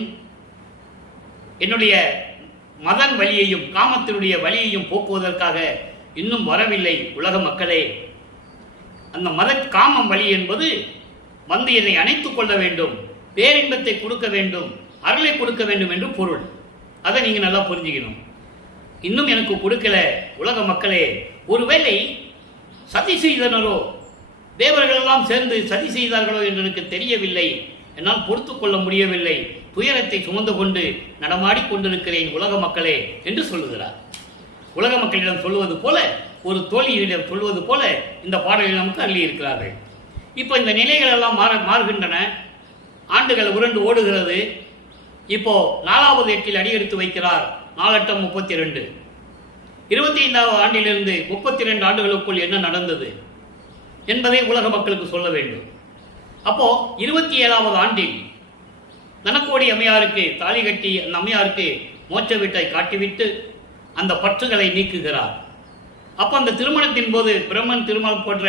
என்னுடைய மதன் வலியையும் காமத்தினுடைய வலியையும் போக்குவதற்காக இன்னும் வரவில்லை. உலக மக்களே, அந்த மத காமம் வலி என்பது வந்து என்னை அணைத்துக் கொள்ள வேண்டும், பேரின்பத்தை கொடுக்க வேண்டும், அருளை கொடுக்க வேண்டும் என்று பொருள். அதை நீங்க நல்லா புரிஞ்சுக்கணும். இன்னும் எனக்கு கொடுக்கல உலக மக்களே. ஒருவேளை சதி செய்தனரோ, தேவர்கள் எல்லாம் சேர்ந்து சதி செய்தார்களோ என்று எனக்கு தெரியவில்லை. என்னால் பொறுத்துக் கொள்ள முடியவில்லை. துயரத்தை சுமந்து கொண்டு நடமாடிக் கொண்டிருக்கிறேன் உலக மக்களே என்று சொல்லுகிறார். உலக மக்களிடம் சொல்லுவது போல, ஒரு தோழியிடம் சொல்லுவது போல இந்த பாடலில் நமக்கு அள்ளி இருக்கிறார்கள். இப்போ இந்த நிலைகள் எல்லாம் மாறுகின்றன. ஆண்டுகள் உருண்டு ஓடுகிறது. இப்போ 4வது எட்டில் அடியெடுத்து வைக்கிறார். 4 8 32. 25வது ஆண்டிலிருந்து 32 ஆண்டுகளுக்குள் என்ன நடந்தது என்பதை உலக மக்களுக்கு சொல்ல வேண்டும். அப்போ 27வது ஆண்டில் தனக்கோடி அம்மையாருக்கு தாலி கட்டி அந்த அம்மையாருக்கு மோட்ச வீட்டை காட்டிவிட்டு அந்த பற்றுகளை நீக்குகிறார். அப்போ அந்த திருமணத்தின் போது பிரம்மன் திருமால் போன்ற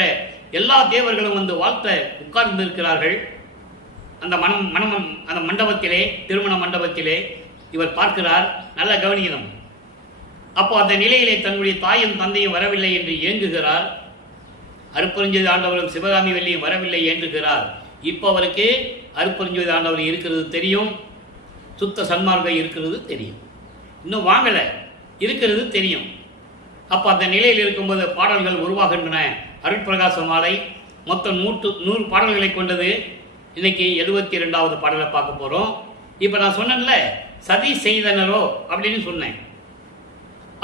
எல்லா தேவர்களும் வந்து வாழ்த்த உட்கார்ந்திருக்கிறார்கள். அந்த அந்த மண்டபத்திலே, திருமண மண்டபத்திலே இவர் பார்க்கிறார். நல்லா கவனிக்கணும். அப்போ அந்த நிலையிலே தன்னுடைய தாயும் தந்தையும் வரவில்லை என்று ஏங்குகிறார். அருப்பெருஞ்சோதி ஆண்டவரும் சிவகாமி வெள்ளியும் வரவில்லை ஏங்குகிறார். இப்போ அவருக்கு அருப்பெருஞ்சோதி ஆண்டவர் இருக்கிறது தெரியும், சுத்த சன்மார்க்கம் இருக்கிறது தெரியும், இன்னும் வாங்கல இருக்கிறது தெரியும். அப்போ அந்த நிலையில் இருக்கும்போது பாடல்கள் உருவாகின்றன. அருட்பிரகாச மாலை மொத்தம் 100 பாடல்களை கொண்டது. இன்னைக்கு 72வது பாடலை பார்க்க போறோம். இப்போ நான் சொன்னேன்ல, சதி செய்தனரோ அப்படின்னு சொன்னேன்.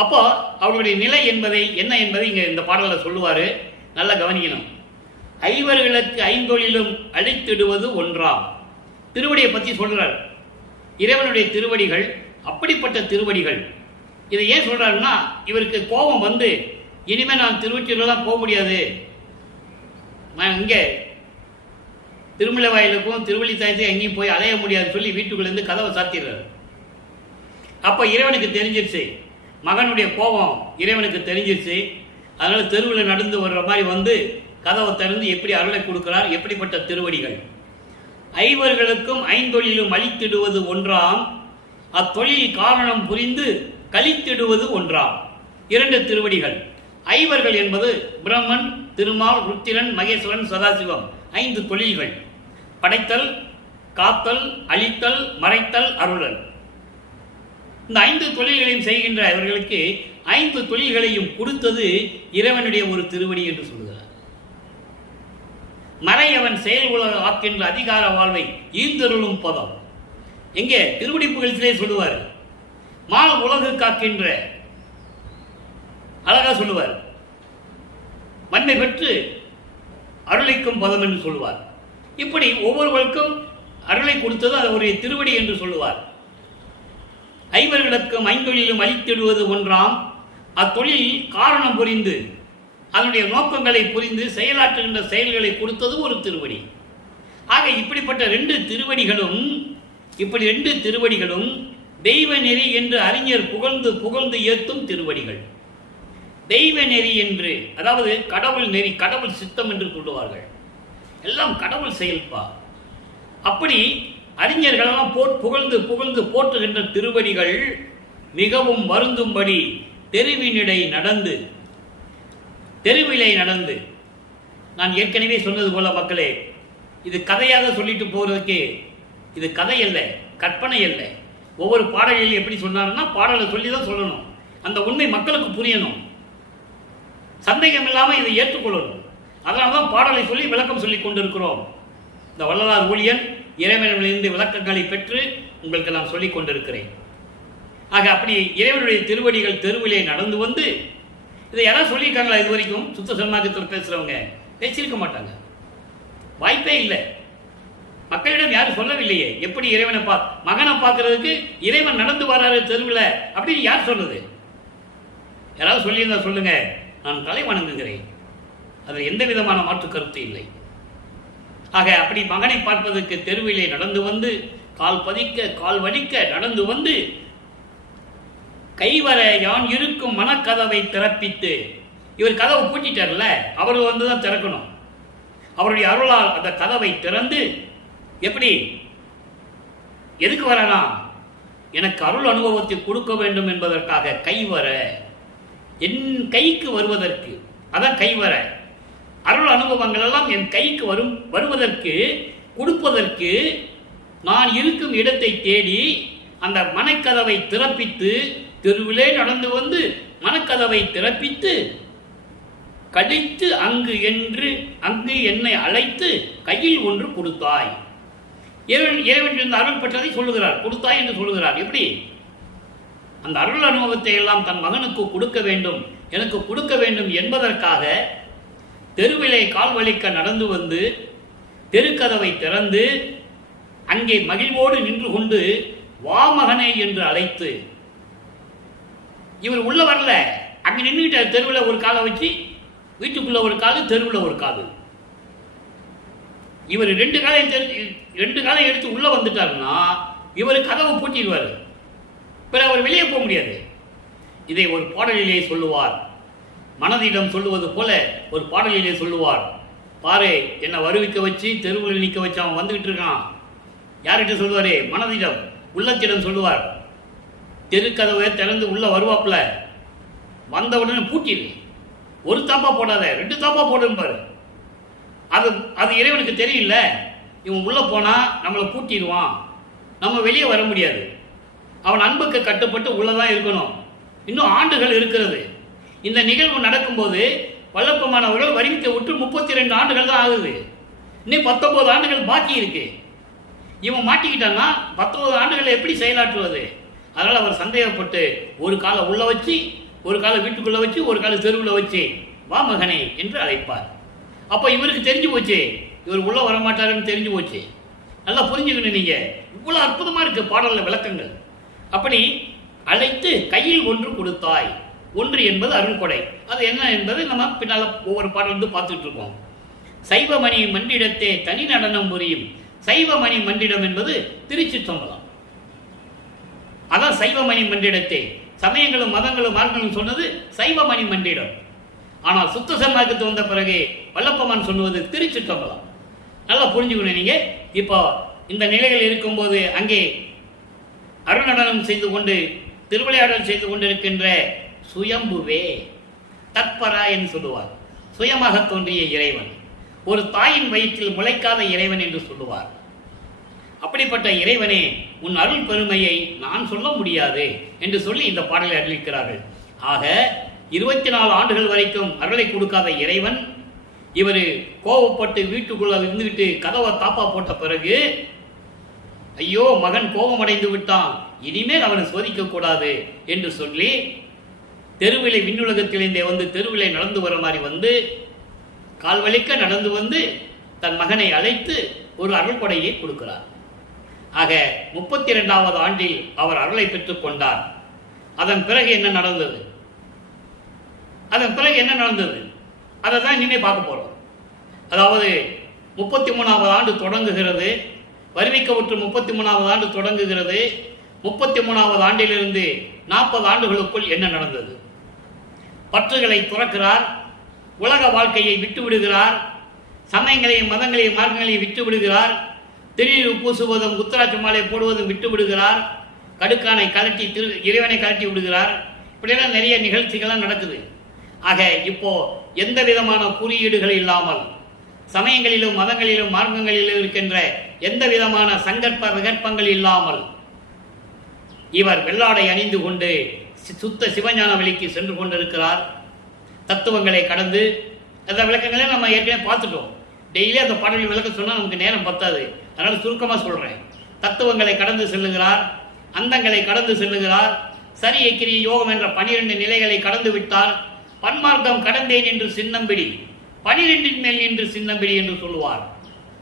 அப்போ அவருடைய நிலை என்பதை என்ன என்பதை இங்க இந்த பாடலில் சொல்லுவாரு. நல்லா கவனிக்கணும். ஐவர்களுக்கு ஐந்தொழிலும் அழித்திடுவது ஒன்றாம். திருவடியை பற்றி சொல்றார். இறைவனுடைய திருவடிகள் அப்படிப்பட்ட திருவடிகள். இதை ஏன் சொல்றாருன்னா, இவருக்கு கோபம் வந்து இனிமே நான் திருவொற்றியூர்லாம் போக முடியாது, நான் இங்கே திருமலை வாயிலுக்கும் திருவள்ளித்தாயத்துக்கும் எங்கேயும் போய் அலைய முடியாது சொல்லி வீட்டுக்குள்ளேருந்து கதவை சாத்திடுறாரு. அப்போ இறைவனுக்கு தெரிஞ்சிருச்சு, மகனுடைய கோபம் இறைவனுக்கு தெரிஞ்சிருச்சு. அதனால தெருவில் நடந்து வர்ற மாதிரி வந்து கதவை திறந்து எப்படி அருளை கொடுக்கிறார். எப்படிப்பட்ட திருவடிகள்! ஐவர்களுக்கும் ஐந்தொழிலும் அழித்திடுவது ஒன்றாம், அத்தொழில் காரணம் புரிந்து கழித்திடுவது ஒன்றாம். 2 திருவடிகள். ஐவர்கள் என்பது பிரம்மன், திருமால், ருத்திரன், மகேஸ்வரன், சதாசிவம். 5 தொழில்கள்: படைத்தல், காத்தல், அழித்தல், மறைத்தல், அருளல். இந்த 5 தொழில்களையும் செய்கின்ற அவர்களுக்கு 5 தொழில்களையும் கொடுத்தது இறைவனுடைய ஒரு திருவடி என்று சொல்கிறார். மறையவன் செயல் உலக ஆக்கின்ற அதிகார வாழ்வை ஈந்தருளும் பதம். எங்கே? திருவடி புகழ்ச்சியிலே சொல்லுவார். மால் உலகு காக்கின்ற, அழகா சொல்லுவார். மண்ணை பெற்று அருளிக்கும் பதம் என்று சொல்லுவார். இப்படி ஒவ்வொருவருக்கும் அருளை கொடுத்தது அது ஒரு திருவடி என்று சொல்லுவார். ஐவர்களுக்கும் ஐந்தொழிலும் அளித்திடுவது ஒன்றாம், அத்தொழில் காரணம் புரிந்து அதனுடைய நோக்கங்களை புரிந்து செயலாற்றுகின்ற செயல்களை கொடுத்தது ஒரு திருவடி. ஆக இப்படிப்பட்ட ரெண்டு திருவடிகளும் தெய்வ நெறி என்று அறிஞர் புகழ்ந்து புகழ்ந்து ஏத்தும் திருவடிகள். தெய்வ நெறி என்று, அதாவது கடவுள் நெறி, கடவுள் சித்தம் என்று சொல்லுவார்கள். எல்லாம் கடவுள் செயல்பா. அப்படி அறிஞர்களெல்லாம் புகழ்ந்து புகழ்ந்து போற்றுகின்ற திருவடிகள் மிகவும் வருந்தும்படி தெருவிலை நடந்து, நான் ஏற்கனவே சொன்னது போல மக்களே, இது கதையாக சொல்லிட்டு போறதுக்கு இது கதை அல்ல, கற்பனை அல்ல. ஒவ்வொரு பாடலில் எப்படி சொன்னாருன்னா பாடலை சொல்லி தான் சொல்லணும். அந்த உண்மை மக்களுக்கு புரியணும், சந்தேகம் இல்லாமல் இதை ஏற்றுக்கொள்ளணும். அதனால தான் பாடலை சொல்லி விளக்கம் சொல்லி கொண்டிருக்கிறோம். இந்த வள்ளலார் ஊழியன் இறைவனிலிருந்து விளக்கங்களை பெற்று உங்களுக்கு நான் சொல்லிக் கொண்டிருக்கிறேன். ஆக அப்படி இறைவனுடைய திருவடிகள் தெருவிலே நடந்து வந்து, இதை யாராவது சொல்லியிருக்காங்களா? இது வரைக்கும் சுத்த சன்மார்க்கத்தில் பேசுகிறவங்க பேசியிருக்க மாட்டாங்க, வாய்ப்பே இல்லை. மக்களிடம் யாரும் சொல்லவில்லையே. எப்படி இறைவனை மகனை பார்க்கறதுக்கு இறைவன் நடந்து வராரு தெருவில் அப்படின்னு யார் சொல்றது? யாராவது சொல்லியிருந்தா சொல்லுங்க, நான் தலை வணங்குகிறேன். அதில் எந்த விதமான மாற்று கருத்து இல்லை. ஆக அப்படி மகனை பார்ப்பதற்கு தெருவிலே நடந்து வந்து, கால் பதிக்க கால் வடிக்க நடந்து வந்து, கைவர யான் இருக்கும் மனக்கதவை திறப்பித்து, இவர் கதவை பூட்டிட்டார்ல, அவர் வந்து தான் திறக்கணும். அவருடைய அருளால் அந்த கதவை திறந்து, எப்படி எதுக்கு வரனா? எனக்கு அருள் அனுபவத்தை கொடுக்க வேண்டும் என்பதற்காக கைவர, என் கைக்கு வருவதற்கு, அதான் கைவர. அருள் அனுபவங்கள் எல்லாம் என் கைக்கு வருவதற்கு கொடுப்பதற்கு நான் இருக்கும் இடத்தை தேடி அந்த மனக்கதவை திறப்பித்து, தெருவிலே நடந்து வந்து மனக்கதவை திறப்பித்து கடித்து அங்கு என்னை அழைத்து கையில் ஒன்று கொடுத்தாய். இறைவன் அருள் பெற்றதை சொல்லுகிறார், கொடுத்தாய் என்று சொல்லுகிறார். எப்படி அந்த அருள் அனுபவத்தை எல்லாம் தன் மகனுக்கு கொடுக்க வேண்டும், எனக்கு கொடுக்க வேண்டும் என்பதற்காக தெருவிலே கால் வலிக்க நடந்து வந்து தெருக்கதவை திறந்து அங்கே மகிழ்வோடு நின்று கொண்டு வா மகனே என்று அழைத்து, இவர் உள்ள வரல, அங்கே நின்றுகிட்டார். தெருவில் ஒரு காலை வச்சு, வீட்டுக்குள்ள ஒரு காலு, தெருவில் ஒரு காலு. இவர் ரெண்டு காலை எடுத்து உள்ள வந்துட்டாருன்னா இவர் கதவை பூட்டிடுவார், பிறகு அவர் வெளியே போக முடியாது. இதை ஒரு பாடலிலே சொல்லுவார், மனதிடம் சொல்லுவது போல ஒரு பாடலிலே சொல்லுவார். பாரு, என்னை வருவிக்க வச்சு தெருவில் நிற்க வச்சு அவன் வந்துகிட்டு இருக்கான். யார்கிட்ட சொல்லுவாரு? மனதிடம், உள்ளத்திடம் சொல்லுவார். தெருக்கதவை திறந்து உள்ள வருவாப்புல, வந்த உடனே பூட்டிடு, ஒரு தாப்பா போடாத, 2 தாப்பா போடும்பாரு. அது இறைவனுக்கு தெரியல. இவன் உள்ள போனா நம்மளை பூட்டிடுவான், நம்ம வெளியே வர முடியாது. அவன் அன்புக்கு கட்டுப்பட்டு உள்ளதான் இருக்கணும். இன்னும் ஆண்டுகள் இருக்கிறது. இந்த நிகழ்வு நடக்கும்போது வல்லப்பமானவர்கள் வருவிக்க விட்டு 32 ஆண்டுகள் தான் ஆகுது. இன்னும் 19 ஆண்டுகள் பாக்கி இருக்கு. இவன் மாட்டிக்கிட்டான்னா 19 ஆண்டுகள் எப்படி செயலாற்றுவது? அதனால அவர் சந்தேகப்பட்டு ஒரு காலை உள்ள வச்சு, ஒரு காலை வீட்டுக்குள்ள வச்சு, ஒரு காலை தெருவில் வச்சு வா மகனே என்று அழைப்பார். அப்போ இவருக்கு தெரிஞ்சு போச்சு, இவர் உள்ள வரமாட்டாருன்னு தெரிஞ்சு போச்சு. நல்லா புரிஞ்சுக்கணும் நீங்க. இவ்வளவு அற்புதமா இருக்கு பாடல்ல விளக்கங்கள். அப்படி அழைத்து கையில் ஒன்று கொடுத்தாய். ஒன்று என்பது அருள்கொடை. அது என்ன என்பது நம்ம பின்னால ஒவ்வொரு பாடல் வந்து பார்த்துட்டு இருக்கோம். சைவமணி மண்டிடத்தே தனி நடனம் புரியும். சைவமணி மண்டிடம் என்பது திருச்சிற்றம்பலம். அதான் சைவமணி மண்டிடத்தே. சமயங்களும் மதங்களும் மார்க்கங்களும் சொன்னது சைவமணி மண்டிடம். ஆனால் சுத்த சன்மார்க்கத்து வந்த பிறகு வல்லப்பமான் சொன்னது திருச்சிற்றம்பலம். நல்லா புரிஞ்சுக்கணும் நீங்க. இப்போ இந்த நிலைகள் இருக்கும்போது அங்கே அருணடனம் செய்து கொண்டு திருவிளையாடல் செய்து கொண்டிருக்கின்ற சுயம்புவே தற்பரா என்று சொல்லுவார். சுயமாக தோன்றிய இறைவன், ஒரு தாயின் வயிற்றில் முளைக்காத இறைவன் என்று சொல்லுவார். அப்படிப்பட்ட இறைவனே, உன் அருள் பெருமையை நான் சொல்ல முடியாது என்று சொல்லி இந்த பாடலை அருளிக்கிறார்கள். ஆக 24 ஆண்டுகள் வரைக்கும் அருளை கொடுக்காத இறைவன், இவர் கோபப்பட்டு வீட்டுக்குள்ள இருந்துகிட்டு கதவை தாப்பா போட்ட பிறகு, ஐயோ மகன் கோபமடைந்து விட்டான், இனிமேல் அவனை சோதிக்க கூடாது என்று சொல்லி தெருவிலை விண்ணுலகத்திலிருந்தே வந்து தெருவிலை நடந்து வர மாதிரி வந்து கால்வலிக்க நடந்து வந்து தன் மகனை அழைத்து ஒரு அருள்கொடையை கொடுக்கிறார். ஆக 32வது ஆண்டில் அவர் அருளை பெற்றுக் கொண்டார். அதன் பிறகு என்ன நடந்தது? அதை தான் இனிமே பார்க்க போறோம். அதாவது 33வது ஆண்டு தொடங்குகிறது. வருவிக்கவுற்று 33வது ஆண்டு தொடங்குகிறது. 33வது ஆண்டிலிருந்து 40 ஆண்டுகளுக்குள் என்ன நடந்தது? பற்றுகளை துறக்கிறார், உலக வாழ்க்கையை விட்டு விடுகிறார், சமயங்களையும் மதங்களையும் மார்க்கங்களையும் விட்டு விடுகிறார், திடீர் பூசுவதும் உத்தராட்சி மாலை போடுவதும் விட்டு விடுகிறார், கடுக்கானை கலட்டி இறைவனை கலட்டி விடுகிறார். இப்படியெல்லாம் நிறைய நிகழ்ச்சிகள்லாம் நடக்குது. ஆக இப்போ எந்த விதமான குறியீடுகள் இல்லாமல், சமயங்களிலும் மதங்களிலும் மார்க்கங்களிலும் இருக்கின்ற எந்த விதமான சங்கற்ப விகற்பங்கள் இல்லாமல் இவர் வெள்ளாடை அணிந்து கொண்டு சுத்த சிவஞான வழிக்கு சென்று கொண்டிருக்கிறார். தத்துவங்களை கடந்து அந்த விளக்கங்களை நம்ம ஏற்கனவே பார்த்துட்டோம். டெய்லி அந்த பாடல்கள் விளக்க சொன்னால் நமக்கு நேரம் பத்தாது. அதனால் சுருக்கமாக சொல்கிறேன். தத்துவங்களை கடந்து செல்லுகிறார், அந்தங்களை கடந்து செல்லுகிறார், சரி கிரிய யோகம் என்ற 12 நிலைகளை கடந்து விட்டார். பன்மார்க்கம் கடந்தேன் என்று சின்னம்பிடி, 12 மேல் என்று சின்னம்பிடி என்று சொல்லுவார்.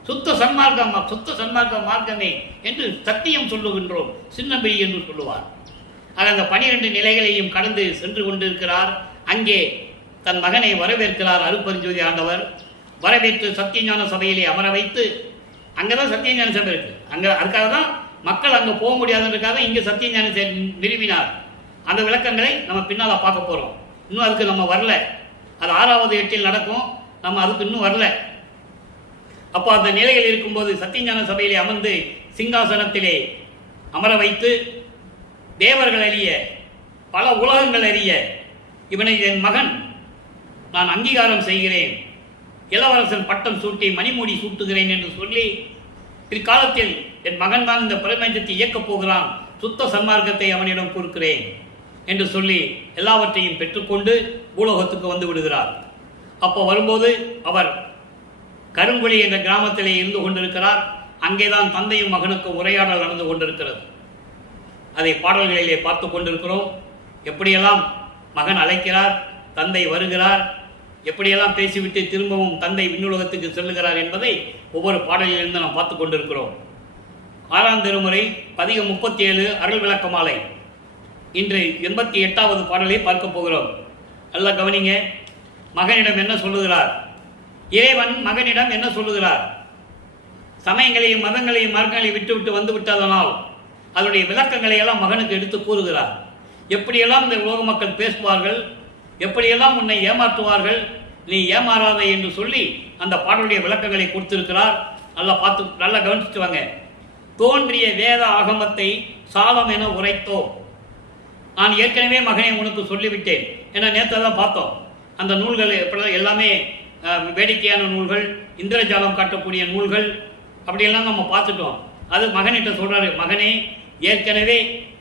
சுத்த சன்மார்க்கம் மார்க்கமே என்று சத்தியம் சொல்லுகின்றோம், சின்னம்பிடி என்று சொல்லுவார். அந்த 12 நிலைகளையும் கடந்து சென்று கொண்டிருக்கிறார். அங்கே தன் மகனை வரவேற்கிறார் அருட்பெருஞ்சோதி ஆண்டவர். வரவேற்று சத்தியஞான சபையிலே அமர வைத்து, அங்கதான் சத்தியஞான சபை இருக்கு. அதுக்காக தான் மக்கள் அங்கே போக முடியாதுன்றதுக்காக இங்கே சத்தியஞான நிறுவினார். அந்த விளக்கங்களை நம்ம பின்னால பார்க்க போறோம். இன்னும் அதுக்கு நம்ம வரல. அது 6வது எட்டில் நடக்கும். நம்ம அதுக்கு இன்னும் வரல. அப்போ அந்த நிலையில் இருக்கும்போது சத்தியஞான சபையிலே அமர்ந்து சிங்காசனத்திலே அமர வைத்து, தேவர்கள் அறிய, பல உலகங்கள் அறிய, இவனை என் மகன் நான் அங்கீகாரம் செய்கிறேன், இளவரசன் பட்டம் சூட்டி மணிமூடி சூட்டுகிறேன் என்று சொல்லி, பிற்காலத்தில் என் மகன் தான் இந்த பிரபஞ்சத்தை இயக்கப் போகிறான், சுத்த சன்மார்க்கத்தை அவனிடம் கொடுக்கிறேன் என்று சொல்லி எல்லாவற்றையும் பெற்றுக்கொண்டு பூலோகத்துக்கு வந்து விடுகிறார். அப்போ வரும்போது அவர் கருங்குழி என்ற கிராமத்திலே இருந்து கொண்டிருக்கிறார். அங்கேதான் தந்தையும் மகனுக்கும் உரையாடல் நடந்து கொண்டிருக்கிறது. அதை பாடல்களிலே பார்த்து கொண்டிருக்கிறோம். எப்படியெல்லாம் மகன் அழைக்கிறார், தந்தை வருகிறார், எப்படியெல்லாம் பேசிவிட்டு திரும்பவும் தந்தை விண்ணுலகத்துக்கு செல்லுகிறார் என்பதை ஒவ்வொரு பாடலிலிருந்து நாம் பார்த்து கொண்டிருக்கிறோம். 6ஆம் திருமுறை பதிகம் 37 அருள் விளக்கமாலை. இன்று 88வது பாடலை பார்க்க போகிறோம். நல்லா கவனிங்க. மகனிடம் என்ன சொல்லுகிறார்? இறைவன் மகனிடம் என்ன சொல்லுகிறார்? சமயங்களையும் மதங்களையும் மார்க்கங்களையும் விட்டு வந்து விட்டதனால் அதனுடைய விளக்கங்களை எல்லாம் மகனுக்கு எடுத்து கூறுகிறார். எப்படியெல்லாம் இந்த உலக மக்கள் பேசுவார்கள், எப்படியெல்லாம் உன்னை ஏமாற்றுவார்கள், நீ ஏமாறாதே என்று சொல்லி அந்த பாடலுடைய விளக்கங்களை கொடுத்திருக்கிறார். நல்லா கவனிச்சுட்டு வாங்க. தோன்றிய வேத ஆகமத்தை சாலம் என உரைத்தோ. நான் ஏற்கனவே மகனை உனக்கு சொல்லிவிட்டேன். ஏன்னா நேற்று தான் பார்த்தோம். அந்த நூல்கள் எல்லாமே வேடிக்கையான நூல்கள், இந்திரஜாலம் காட்டக்கூடிய நூல்கள், அப்படியெல்லாம் நம்ம பார்த்துட்டோம். அது மகனிட்ட சொல்றாரு, மகனே ஏற்கனவே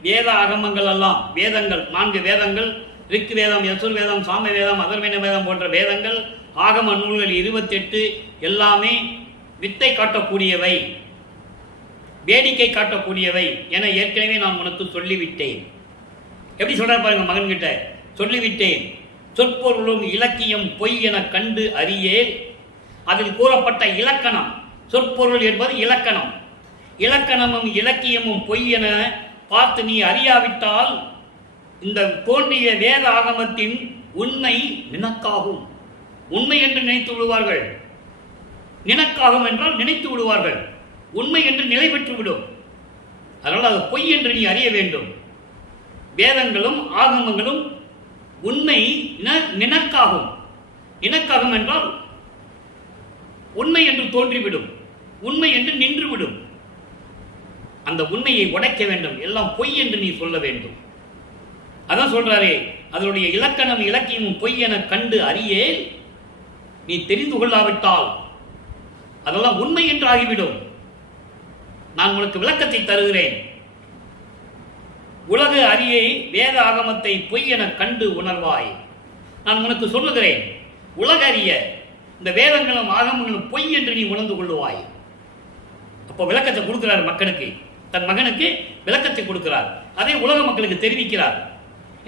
வேத ஆகமங்கள் எல்லாம், வேதங்கள் 4 வேதங்கள், ரிக் வேதம், யசுர் வேதம், சாம வேதம், அதர்வன வேதம் போன்ற வேதங்கள், ஆகம நூல்கள் 28 எல்லாமே வித்தை காட்டக்கூடியவை, வேடிக்கை காட்டக்கூடியவை என ஏற்கனவே நான் உனக்கு சொல்லிவிட்டேன். எப்படி சொல்றாரு பாருங்க, மகன்கிட்ட சொல்லிவிட்டேன். சொற்பொருளும் இலக்கியம் பொய் என கண்டு அறியேல். அதில் கூறப்பட்ட இலக்கணம், சொற்பொருள் என்பது இலக்கணம், இலக்கணமும் இலக்கியமும் பொய் என பார்த்து நீ அறியாவிட்டால் இந்த தோன்றிய வேத ஆகமத்தின் உண்மை நினக்காகும். உண்மை என்று நினைத்து விடுவார்கள். நினக்காகும் என்றால் நினைத்து விடுவார்கள். உண்மை என்று நிலை பெற்றுவிடும். அதனால் அது பொய் என்று நீ அறிய வேண்டும். வேதங்களும் ஆகமங்களும் உண்மை நினக்காகும். நினக்காகும் என்றால் உண்மை என்று தோன்றிவிடும், உண்மை என்று நின்றுவிடும். அந்த உண்மையை உடைக்க வேண்டும். எல்லாம் பொய் என்று நீ சொல்ல வேண்டும். அதான் சொல்றாரே, அதனுடைய இலக்கணம் இலக்கியமும் பொய் என கண்டு அறியே. நீ தெரிந்து கொள்ளாவிட்டால் அதெல்லாம் உண்மை என்று ஆகிவிடும். நான் உனக்கு விளக்கத்தை தருகிறேன். உலக அறியை வேத ஆகமத்தை பொய் என கண்டு உணர்வாய். நான் உனக்கு சொல்லுகிறேன், உலக அறிய இந்த வேதங்களும் ஆகமங்களும் பொய் என்று நீ உணர்ந்து கொள்ளுவாய். அப்போ விளக்கத்தை கொடுக்கிறார் மக்களுக்கு, தன் மகனுக்கு விளக்கத்தை கொடுக்கிறார். அதை உலக மக்களுக்கு தெரிவிக்கிறார்.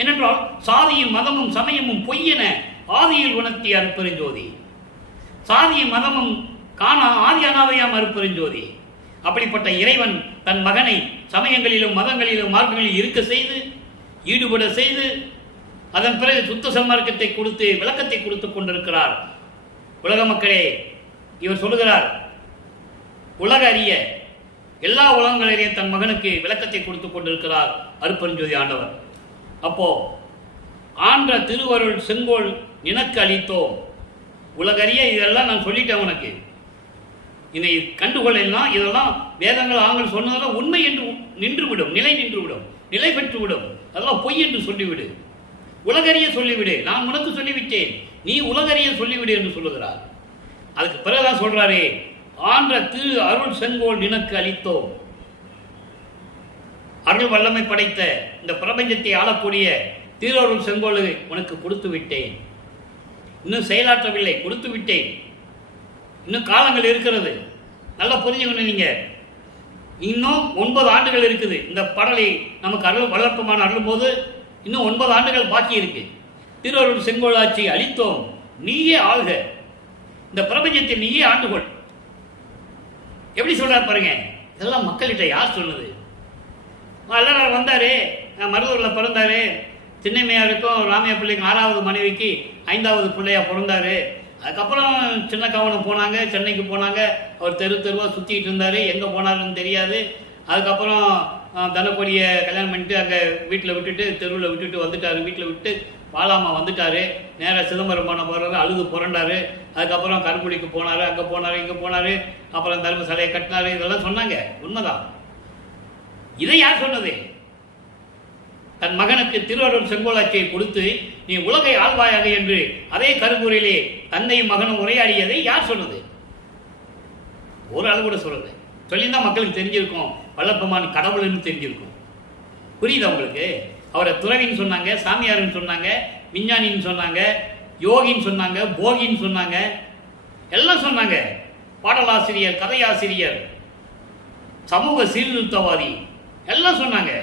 ஏனென்றால் சாதியும் மதமும் சமயமும் பொய் என ஆதியில் உணர்த்திய அருட்பெருஞ்சோதி. சாதியும் மதமும் காணா ஆதி அனாதையாம் அருட்பெருஞ்சோதி. அப்படிப்பட்ட இறைவன் தன் மகனை சமயங்களிலும் மதங்களிலும் மார்க்கங்களிலும் இருக்க செய்து ஈடுபட செய்து அதன் பிறகு சுத்த சன்மார்க்கத்தை கொடுத்து விளக்கத்தை கொடுத்துக் கொண்டிருக்கிறார். உலக மக்களே, இவர் சொல்லுகிறார், உலக அறிய எல்லா உலகங்களிலேயே தன் மகனுக்கு விளக்கத்தை கொடுத்துக் கொண்டிருக்கிறார் அருட்பெருஞ்சோதி ஆண்டவர். அப்போ ஆன்ற திருவருள் செங்கோல் நினக்கு அளித்தோம். உலகறிய இதெல்லாம் நான் சொல்லிட்டேன் உனக்கு, இதை கண்டுகொள்ளலாம். இதெல்லாம் வேதங்கள் ஆண்கள் சொன்னதெல்லாம் உண்மை என்று நின்றுவிடும், நிலை நின்றுவிடும், நிலை பெற்றுவிடும். அதெல்லாம் பொய் என்று சொல்லிவிடு, உலகறிய சொல்லிவிடு. நான் உனக்கு சொல்லிவிட்டேன், நீ உலகறிய சொல்லிவிடு என்று சொல்லுகிறார். அதுக்கு பிறகுதான் சொல்றாரே, ஆன்ற திரு அருள் செங்கோல் நினக்கு அளித்தோம். அருள் வல்லமை படைத்த இந்த பிரபஞ்சத்தை ஆளக்கூடிய திருஅருள் செங்கோலை உனக்கு கொடுத்து விட்டேன். இன்னும் செயலாற்றவில்லை, கொடுத்து விட்டேன். இன்னும் காலங்கள் இருக்கிறது, நல்லா புரிஞ்சுக்கணும். நீங்க இன்னும் 9 ஆண்டுகள் இருக்குது. இந்த பாடலை நமக்கு அருள் வளர்ப்புமான அருளும் போது இன்னும் 9 ஆண்டுகள் பாக்கி இருக்கு. திருஅருள் செங்கோலாட்சி அளித்தோம், நீயே ஆள்க, இந்த பிரபஞ்சத்தில் நீயே ஆண்டுகொள். எப்படி சொல்றாரு பாருங்க. இதெல்லாம் மக்கள்கிட்ட யார் சொன்னது? வள்ளலார் வந்தாரு, மருதூரில் பிறந்தாரு, சின்னம்மையாருக்கும் ராமையா பிள்ளைக்கும் 6வது மனைவிக்கு 5வது பிள்ளையா பிறந்தாரு. அதுக்கப்புறம் சின்ன கவனம் போனாங்க, சென்னைக்கு போனாங்க. அவர் தெருவாக சுற்றிக்கிட்டு இருந்தார், எங்கே போனாருன்னு தெரியாது. அதுக்கப்புறம் தனக்கொடியை கல்யாணம் பண்ணிட்டு அங்கே வீட்டில் விட்டுட்டு தெருவில் விட்டுட்டு வந்துட்டார். வீட்டில் விட்டு வாழாமல் வந்துட்டார். நேராக சிதம்பரம் போன போகிறாரு, அழுது புரண்டார். அதுக்கப்புறம் கருங்குடிக்கு போனார், அங்கே போனார், இங்கே போனார். அப்புறம் தர்ம சிலையை கட்டினார். இதெல்லாம் சொன்னாங்க, உண்மைதான். இதை யார் சொன்னது? தன் மகனுக்கு திருவருள் செங்கோலாட்சியை கொடுத்து நீ உலகை ஆள்வாயாக என்று அதே கருங்குறையிலே தந்தையும் மகனும் உரையாடியதை யார் சொன்னது? ஒரு அளவு கூட சொல்றது. சொல்லியிருந்தா மக்களுக்கு தெரிஞ்சிருக்கும், வல்லப்பெருமான் கடவுள்னு தெரிஞ்சிருக்கும். புரியுதா உங்களுக்கு? அவரை துறவின்னு சொன்னாங்க, சாமியாருன்னு சொன்னாங்க, விஞ்ஞானின்னு சொன்னாங்க, யோகின்னு சொன்னாங்க, போகின்னு சொன்னாங்க, எல்லாம் சொன்னாங்க. பாடலாசிரியர், கதையாசிரியர், சமூக சீர்திருத்தவாதி எல்லாம் சொன்னாங்க.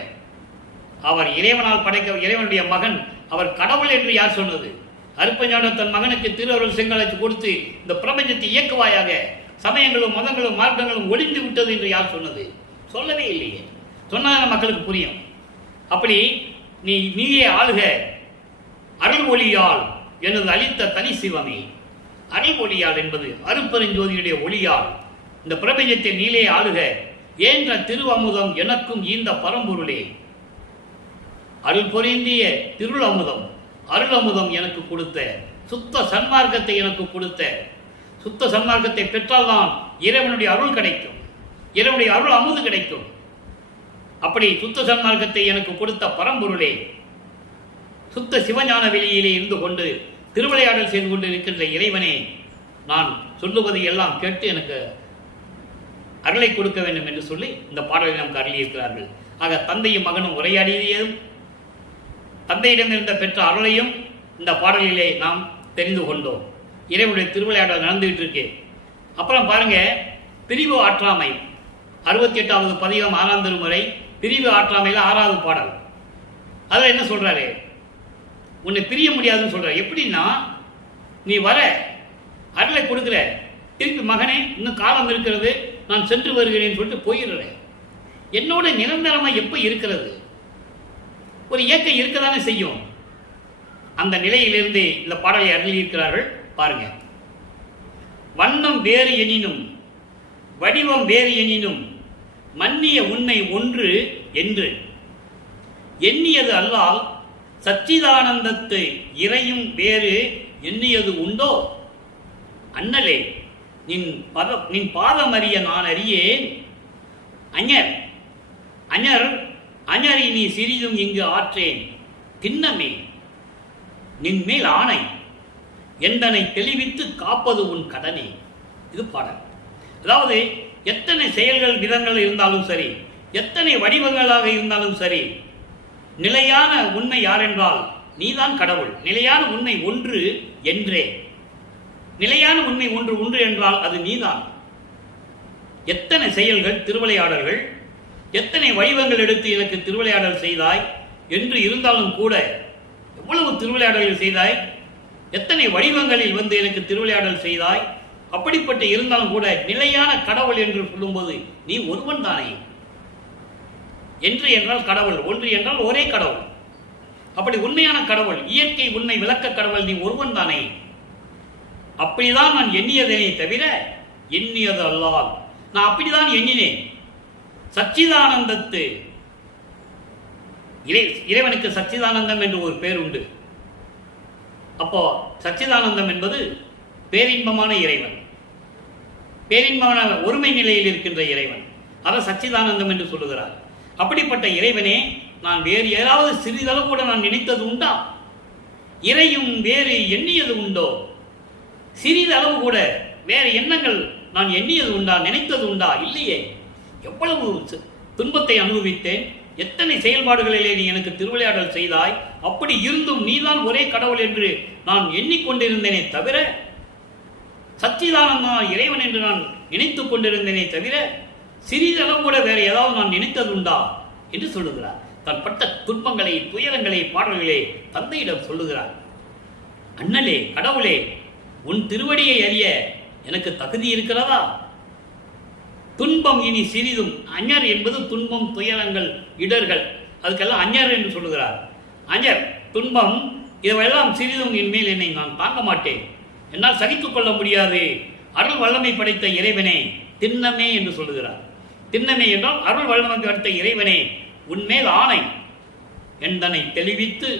அவர் இறைவனால் படைக்க இறைவனுடைய மகன், அவர் கடவுள் என்று யார் சொன்னது? அருட்பெருஞ்சோதி தன் மகனுக்கு திருவருள் செங்கோலாட்சி கொடுத்து இந்த பிரபஞ்சத்தை இயக்குவாயாக, சமயங்களும் மதங்களும் மார்க்கங்களும் ஒளிந்து விட்டது என்று யார் சொன்னது? சொல்லவே இல்லையே. சொன்னாலும் மக்களுக்கு புரியும். அப்படி நீயே ஆளுக, அருள் ஒளியால் எனது அளித்த தனி சிவமே. அருள் ஒளியால் என்பது அருட்பெருஞ்சோதியுடைய ஒளியால் இந்த பிரபஞ்சத்தை நீலே ஆளுக ஏன்ற திருவமுதம் எனக்கும் ஈந்த பரம்பொருளே. அருள் பொருந்திய திருள் அமுதம், அருள் அமுதம் எனக்கு கொடுத்த, சுத்த சன்மார்க்கத்தை எனக்கு கொடுத்த, சுத்த சன்மார்க்கத்தை பெற்றால்தான் இறைவனுடைய அருள் கிடைக்கும், இறைவனுடைய அருள் அமுது கிடைக்கும். அப்படி சுத்த சன்மார்க்கத்தை எனக்கு கொடுத்த பரம்பொருளே, சுத்த சிவஞான வெளியிலே இருந்து கொண்டு திருவிளையாடல் செய்து கொண்டு இருக்கின்ற இறைவனே, நான் சொல்லுவதை எல்லாம் கேட்டு எனக்கு அருளை கொடுக்க வேண்டும் என்று சொல்லி இந்த பாடலை நமக்கு அருளியிருக்கிறார்கள். ஆக தந்தையும் மகனும் உரையாடியதும் தந்தையிடமிருந்த பெற்ற அருளையும் இந்த பாடலிலே நாம் தெரிந்து கொண்டோம். இறைவனுடைய திருவிளையாடல் நடந்துகிட்டு இருக்கு. அப்புறம் பாருங்க, பிரிவு ஆற்றாமை 68வது பதிகம் 6ஆம் திருமுறை பிரிவு ஆற்றாமையில் 6வது பாடல். அதில் என்ன சொல்றாரு? உன்னை பிரிய முடியாதுன்னு சொல்றாரு. எப்படின்னா, நீ வர அருளை கொடுக்குற, திருப்பி மகனே இன்னும் காலம் இருக்கிறது, நான் சென்று வருகிறேன்னு சொல்லிட்டு போயிடுறேன். என்னோட நிரந்தரமாக எப்போ இருக்கிறது? ஒரு இயற்கை இருக்கதானே செய்யும். அந்த நிலையிலிருந்து இந்த பாடலை அருளியிருக்கிறார்கள். பாருங்க. வண்ணம் வேறு எனினும் வடிவம் வேறு எனினும் மன்னிய உண்மை ஒன்று என்று எண்ணியது அல்லால் சச்சிதானந்தத்தை இறையும் வேறு எண்ணியது உண்டோ? அண்ணலே, நின் பாதம் அறிய நான் அறியேன். அஞரி நீ சிறிதும் இங்கு ஆற்றேன் திண்ணமே, நின்மேல் ஆணை எந்தனை தெளிவித்து காப்பது உன் கடனே. இது பாடல். அதாவது எத்தனை செயல்கள் விதங்கள் இருந்தாலும் சரி, எத்தனை வடிவங்களாக இருந்தாலும் சரி, நிலையான உண்மை யாரென்றால் நீதான் கடவுள். நிலையான உண்மை ஒன்று என்றே. நிலையான உண்மை ஒன்று என்றால் அது நீதான். எத்தனை செயல்கள், திருவிளையாடல்கள், எத்தனை வடிவங்கள் எடுத்து எனக்கு திருவிளையாடல் செய்தாய் என்று இருந்தாலும் கூட, எவ்வளவு திருவிளையாடல்கள் செய்தாய், எத்தனை வடிவங்களில் வந்து எனக்கு திருவிளையாடல் செய்தாய், அப்படிப்பட்ட இருந்தாலும் கூட நிலையான கடவுள் என்று சொல்லும்போது நீ ஒருவன் தானே. என்று என்றால் கடவுள், ஒன்று என்றால் ஒரே கடவுள். அப்படி உண்மையான கடவுள், இயற்கை உண்மை விளக்க கடவுள் நீ ஒருவன் தானே. அப்படிதான் நான் எண்ணியதனை தவிர எண்ணியது அல்லால். நான் அப்படிதான் எண்ணினேன். சச்சிதானந்தத்து இறைவனுக்கு சச்சிதானந்தம் என்று ஒரு பேர் உண்டு. அப்போ சச்சிதானந்தம் என்பது பேரின்பமான இறைவன், பேரின்பமான ஒருமை நிலையில் இருக்கின்ற இறைவன். அதை சச்சிதானந்தம் என்று சொல்லுகிறார். அப்படிப்பட்ட இறைவனே, நான் வேறு ஏதாவது சிறிதளவு கூட நான் நினைத்தது உண்டா? இறையும் வேறு எண்ணியது உண்டோ? சிறிதளவு கூட வேறு எண்ணங்கள் நான் எண்ணியது உண்டா, நினைத்தது உண்டா? இல்லையே. எவ்வளவு துன்பத்தை அனுபவித்தேன், எத்தனை செயல்பாடுகளிலே நீ எனக்கு திருவிளையாடல் செய்தாய். அப்படி இருந்தும் நீதான் ஒரே கடவுள் என்று நான் எண்ணிக்கொண்டிருந்தேனே தவிர, சச்சிதானந்தா இறைவன் என்று நான் நினைத்துக் கொண்டிருந்தேனே தவிர சிறிதளவு கூட வேற ஏதாவது நான் நினைத்தது உண்டா என்று சொல்லுகிறார். தன் பட்ட துன்பங்களை, துயரங்களை பாடல்களே தந்தையிடம் சொல்லுகிறார். அண்ணலே, கடவுளே, உன் திருவடியை அறிய எனக்கு தகுதி இருக்கிறதா? துன்பம் இனி சிறிதும். அஞர் என்பது துன்பம், துயரங்கள், இடர்கள், அதுக்கெல்லாம் அஞர் என்று சொல்லுகிறார். அஞர், துன்பம், இவையெல்லாம் சிறிதும் இனிமேல் என்னை நான் தாங்க மாட்டேன், என்னால் சகித்துக் கொள்ள முடியாது. அருள் வல்லமை படைத்த இறைவனே, திண்ணமே என்று சொல்லுகிறார். திண்ணமே என்றால் அருள் வல்லமை படைத்த இறைவனே, உன்மேல் ஆணை, என்னை தெளிவித்து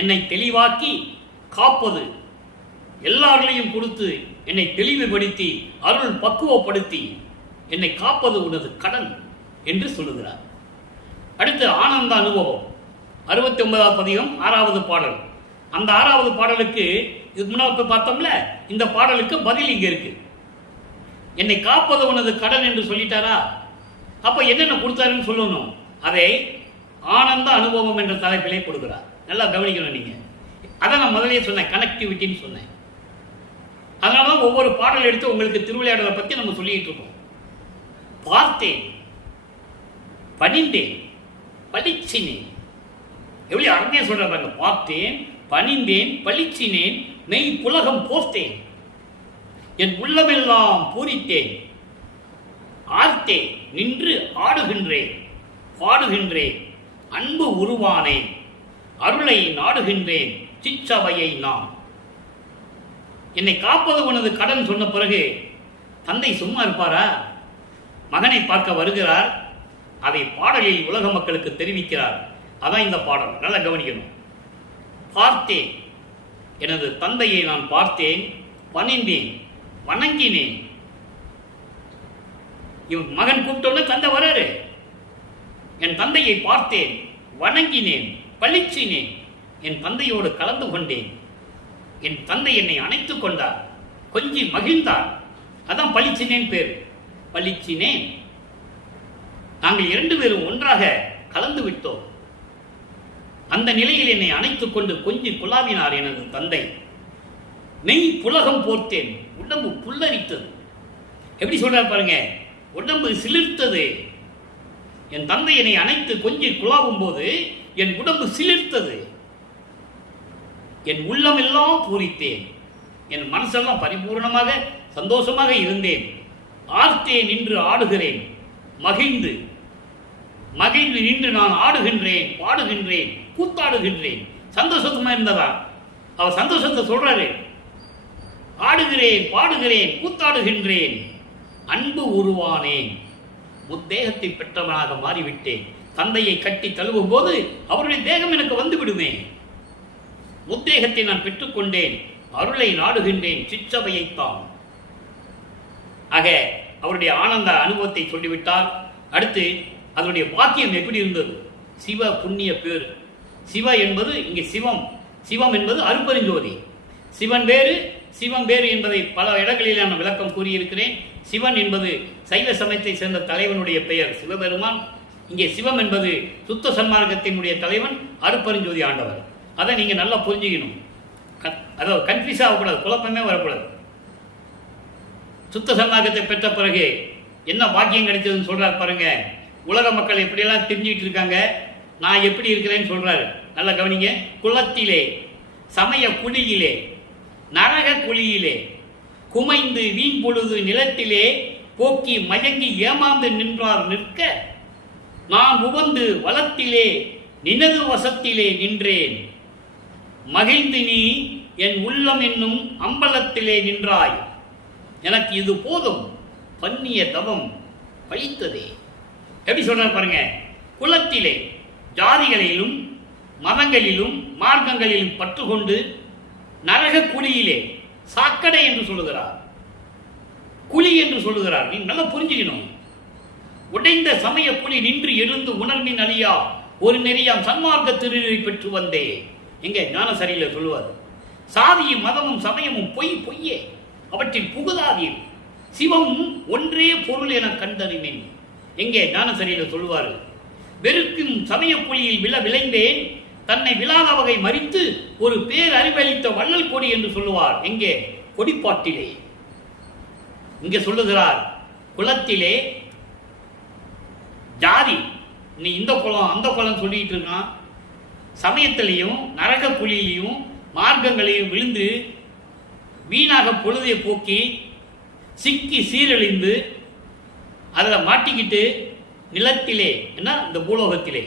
என்னை தெளிவாக்கி காப்பது, எல்லாரையும் கொடுத்து என்னை தெளிவுபடுத்தி அருள் பக்குவப்படுத்தி என்னை காப்பது உனது கடன் என்று சொல்லுகிறார். அடுத்து ஆனந்த அனுபவம் 69வது பதிகம் 6வது பாடல். அந்த 6வது பாடலுக்கு இதுக்கு முன்னாடி பார்த்தோம்ல, இந்த பாடலுக்கு பதில் இங்க இருக்கு. என்னை காப்பது உனது கடன் என்று சொல்லிட்டாரா? அப்ப என்னென்ன கொடுத்தாருன்னு சொல்லணும். அதை ஆனந்த அனுபவம் என்ற தலைப்பிலே கொடுக்கிறார். நல்லா கவனிக்கணும் நீங்க. அதை நான் முதலே சொன்னேன், கனெக்டிவிட்டின்னு சொன்னேன். அதனாலதான் ஒவ்வொரு பாடல் எடுத்து உங்களுக்கு திருவிளையாடலை பத்தி நம்ம சொல்லிட்டு இருக்கோம். பார்த்தேன், பணிந்தேன், பளிச்சினேன். எவ்வளவு அருமையா சொல்றாங்க. பார்த்தேன், பணிந்தேன், பளிச்சினேன், மெய் புலகம் போர்த்தேன், என் உள்ளமெல்லாம் பூரித்தேன், ஆர்த்தேன், நின்று ஆடுகின்றேன், பாடுகின்றேன், அன்பு உருவானேன், அருளை நாடுகின்றேன், சிச்சவையை நான். என்னை காப்பது உனது கடன் சொன்ன பிறகு தந்தை சும்மா இருப்பாரா? மகனை பார்க்க வருகிறார். அதை பாடலில் உலக மக்களுக்கு தெரிவிக்கிறார். அதான் இந்த பாடல். நல்லா கவனிக்கணும். பார்த்தேன், எனது தந்தையை நான் பார்த்தேன், பணிந்தேன், வணங்கினேன். இவன் மகன் கூப்பிட்டோன்னு தந்தை வராரு. என் தந்தையை பார்த்தேன், வணங்கினேன், பளிச்சினேன், என் தந்தையோடு கலந்து கொண்டேன். என் தந்தை என்னை அணைத்துக் கொண்டார், கொஞ்சி மகிழ்ந்தார். அதான் பளிச்சினேன் பேர். பளிச்சினேன். நாங்கள் 2 பேரும் ஒன்றாக கலந்து விட்டோம். அந்த நிலையில் என்னை அணைத்துக் கொண்டு கொஞ்சி குழாவினார் எனது தந்தை. மெய் புலகம் போர்த்தேன், உடம்பு புல்லரித்தது. எப்படி சொல்றார் பாருங்க, உடம்பு சிலிர்த்தது. என் தந்தை என்னை அணைத்து கொஞ்சி குழாவும் போது என் உடம்பு சிலிர்த்தது. என் உள்ளமெல்லாம் பூரித்தேன், என் மனசெல்லாம் பரிபூர்ணமாக சந்தோஷமாக இருந்தேன். ஆர்த்தேன், நின்று ஆடுகிறேன், மகிழ்ந்து மகிழ்ந்து நின்று நான் ஆடுகின்றேன், பாடுகின்றேன், கூத்தாடுகின்றேன். சந்தோஷமா இருந்ததா? அவர் சந்தோஷத்தை சொல்றாரு. ஆடுகிறேன், பாடுகிறேன், கூத்தாடுகின்றேன், அன்பு உருவானேன், முத்தேகத்தை பெற்றவனாக மாறிவிட்டேன். தந்தையை கட்டி தழுவும் போது அவருடைய தேகம் எனக்கு வந்து விடுமே. முத்தேகத்தை நான் பெற்றுக்கொண்டேன், அருளை நாடுகின்றேன், சிற்றவையைத்தான். ஆக அவருடைய ஆனந்த அனுபவத்தை சொல்லிவிட்டார். அடுத்து அதனுடைய வாக்கியம் எப்படி இருந்தது? சிவ புண்ணிய பேர். சிவ என்பது இங்கே சிவம். சிவம் என்பது அருப்பெருஞ்சோதி. சிவன் வேறு, சிவம் வேறு என்பதை பல இடங்களில் நான் விளக்கம் கூறியிருக்கிறேன். சிவன் என்பது சைவ சமயத்தை சேர்ந்த தலைவனுடைய பெயர் சிவபெருமான். இங்கே சிவம் என்பது சுத்த சன்மார்க்கத்தினுடைய தலைவன் அருப்பெருஞ்சோதி ஆண்டவர். அதை நீங்க நல்லா புரிஞ்சுக்கணும். அதாவது கன்ஃபியூஸ் ஆகக்கூடாது, குழப்பமே வரக்கூடாது. சுத்த சன்மார்க்கத்தை பெற்ற பிறகு என்ன பாக்கியம் கிடைச்சதுன்னு சொல்றாரு பாருங்க. உலக மக்கள் எப்படியெல்லாம் தெரிஞ்சுக்கிட்டு இருக்காங்க, நான் எப்படி இருக்கிறேன்னு சொல்றாரு. நல்லா கவனிங்க. குளத்திலே, சமய குழியிலே, நரக குழியிலே, குமைந்து வீண் பொழுது நிலத்திலே போக்கி மயங்கி ஏமாந்து நின்றார் நிற்க, நான் உவந்து வளத்திலே நினது வசத்திலே நின்றேன். மகிழ்ந்து நீ என் உள்ளம் என்னும் அம்பலத்திலே நின்றாய். எனக்கு இது போதும், பண்ணிய தவம் பழித்ததே. எப்படி சொல்றார் பாருங்க. குலத்திலே ஜாதிகளிலும் மதங்களிலும் மார்க்கங்களிலும் பற்றுக்கொண்டு நரக குழியிலே, சாக்கடை என்று சொல்லுகிறார், குழி என்று சொல்லுகிறார். நீ நல்லா புரிஞ்சுக்கணும். உடைந்த சமய குழி நின்று எழுந்து உணர்வின் அழியா ஒரு நெறியாம் சன்மார்க்க திருநெறி பெற்று வந்தே. எங்க ஞானசரியில சொல்லுவார், சாதியும் மதமும் சமயமும் பொய்யே, அவற்றில் புகுதாதீர், சிவம் ஒன்றே பொருள் என கண்டறினேன். எங்கே ஞானசரியில சொல்லுவார், வெறுக்கும் சமய புலியில் விளைந்தேன், தன்னை விழாத வகை மறித்து ஒரு பேர் அறிவளித்த வள்ளல் கொடி என்று சொல்லுவார். எங்கே? கொடிப்பாட்டிலே. இங்கே சொல்லுகிறார், குலத்திலே ஜாதி, நீ இந்த குலம் அந்த குலம் சொல்லிட்டு இருக்கான். சமயத்திலையும் நரக புலியிலையும் மார்க்கங்களையும் விழுந்து வீணாக பொழுதை போக்கி சிக்கி சீரழிந்து அதில் மாட்டிக்கிட்டு நிலத்திலே, என்ன இந்த பூலோகத்திலே,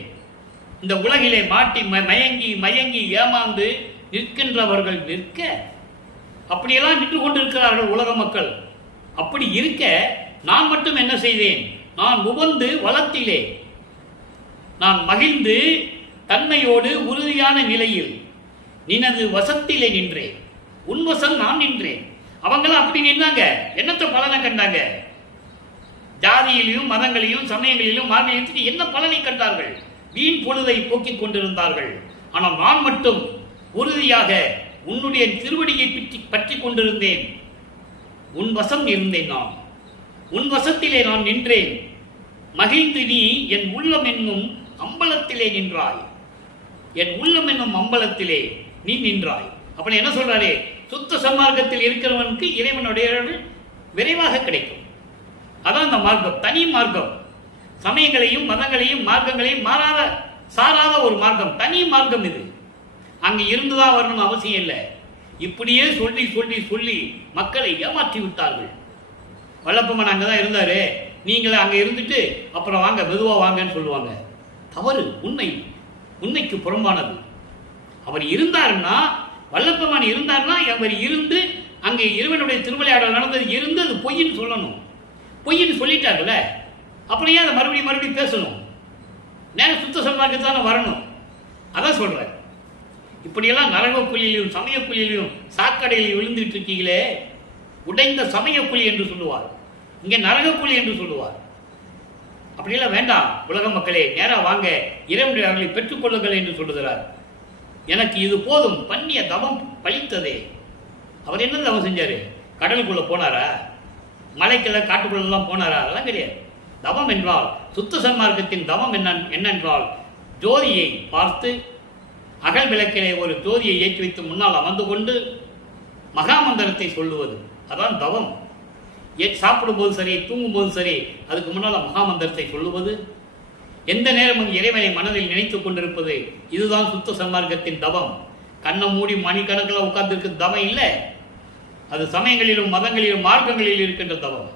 இந்த உலகிலே மாட்டி மயங்கி மயங்கி ஏமாந்து நிற்கின்றவர்கள் நிற்க, அப்படியெல்லாம் நின்று கொண்டிருக்கிறார்கள் உலக மக்கள். அப்படி இருக்க நான் மட்டும் என்ன செய்தேன்? நான் உவந்து வளத்திலே, நான் மகிழ்ந்து தன்மையோடு உறுதியான நிலையில் நினது வசத்திலே நின்றேன். உன் வசம் நான் நின்றேன். அவங்களாம் அப்படி நின்றாங்க. என்னத்த பலனை கண்டாங்க? ஜாதியிலையும் மதங்களையும் சமயங்களிலும் மார்க்கங்களிலும் என்ன பலனை கண்டார்கள்? வீண் பொழுதை போக்கிக் கொண்டிருந்தார்கள். ஆனால் நான் மட்டும் உறுதியாக உன்னுடைய திருவடியை பற்றி கொண்டிருந்தேன். உன் வசம் இருந்தேன். நான் உன் வசத்திலே நான் நின்றேன். மகிழ்ந்து நீ என் உள்ளம் என்னும் அம்பலத்திலே நின்றாய். என் உள்ளம் என்னும் அம்பலத்திலே நீ நின்றாய். அப்படி என்ன சொல்றாரு? சுத்த சன்மார்க்கத்தில் இருக்கிறவனுக்கு இறைவனுடைய விரைவாக கிடைக்கும். அதான் அந்த மார்க்கம், தனி மார்க்கம். சமயங்களையும் மதங்களையும் மார்க்கங்களையும் சாராத ஒரு மார்க்கம், தனி மார்க்கம் இது. அங்கே இருந்துதான் வரணும்னு அவசியம் இல்லை. இப்படியே சொல்லி சொல்லி சொல்லி மக்களை ஏமாற்றி விட்டார்கள். வல்லப்பம்மன் அங்கே தான் இருந்தாரு, நீங்களே அங்கே இருந்துட்டு அப்புறம் வாங்க மெதுவாக வாங்கன்னு சொல்லுவாங்க. தவறு, உண்மைக்கு புறம்பானது. அவர் இருந்தாருன்னா, வல்லப்பம்மன் இருந்தாருன்னா, அவர் இருந்து அங்கே இறைவனுடைய திருவிளையாடல் நடந்தது இருந்து அது பொய்ன்னு சொல்லணும். பொய்ன்னு சொல்லிட்டாங்கல்ல, அப்படியே அதை மறுபடியும் பேசணும். நேரம் சுத்த சன்மார்க்கத்தானே வரணும். அதான் சொல்றேன். இப்படியெல்லாம் நரக குழியிலும் சமய குழியிலும் சாக்கடையில் விழுந்துட்டு இருக்கீங்களே, உடைந்த சமய குழி என்று சொல்லுவார், இங்கே நரக குழி என்று சொல்லுவார். அப்படியெல்லாம் வேண்டாம் உலக மக்களே, நேராக வாங்க, இறைவனுடைய அவர்களை பெற்றுக்கொள்ளுங்கள் என்று சொல்லுகிறார். எனக்கு இது போதும், பண்ணிய தவம் பழித்ததே. அவர் என்ன தவம் செஞ்சாரு? கடலுக்குள்ள போனாரா? மலைக்குள்ள காட்டுக்குள்ளெல்லாம் போனாரா? அதெல்லாம் கிடையாது. தவம் என்றால், சுத்த சன்மார்க்கத்தின் தவம் என்னென்றால், ஜோதியை பார்த்து அகல் விளக்கிலே ஒரு ஜோதியை ஏற்றி வைத்து முன்னால் அமர்ந்து கொண்டு மகாமந்திரத்தை சொல்லுவது, அதான் தவம். சாப்பிடும்போது சரி, தூங்கும்போது சரி, அதுக்கு முன்னால் மகாமந்திரத்தை சொல்லுவது, எந்த நேரமும் இறைவனை மனதில் நினைத்துக் கொண்டிருப்பது, இதுதான் சுத்த சன்மார்க்கத்தின் தவம். கண்ணை மூடி மணிக்கணக்கில் உட்கார்ந்துருக்கு தவம் இல்லை. அது சமயங்களிலும் மதங்களிலும் மார்க்கங்களில் இருக்கின்ற தவம்.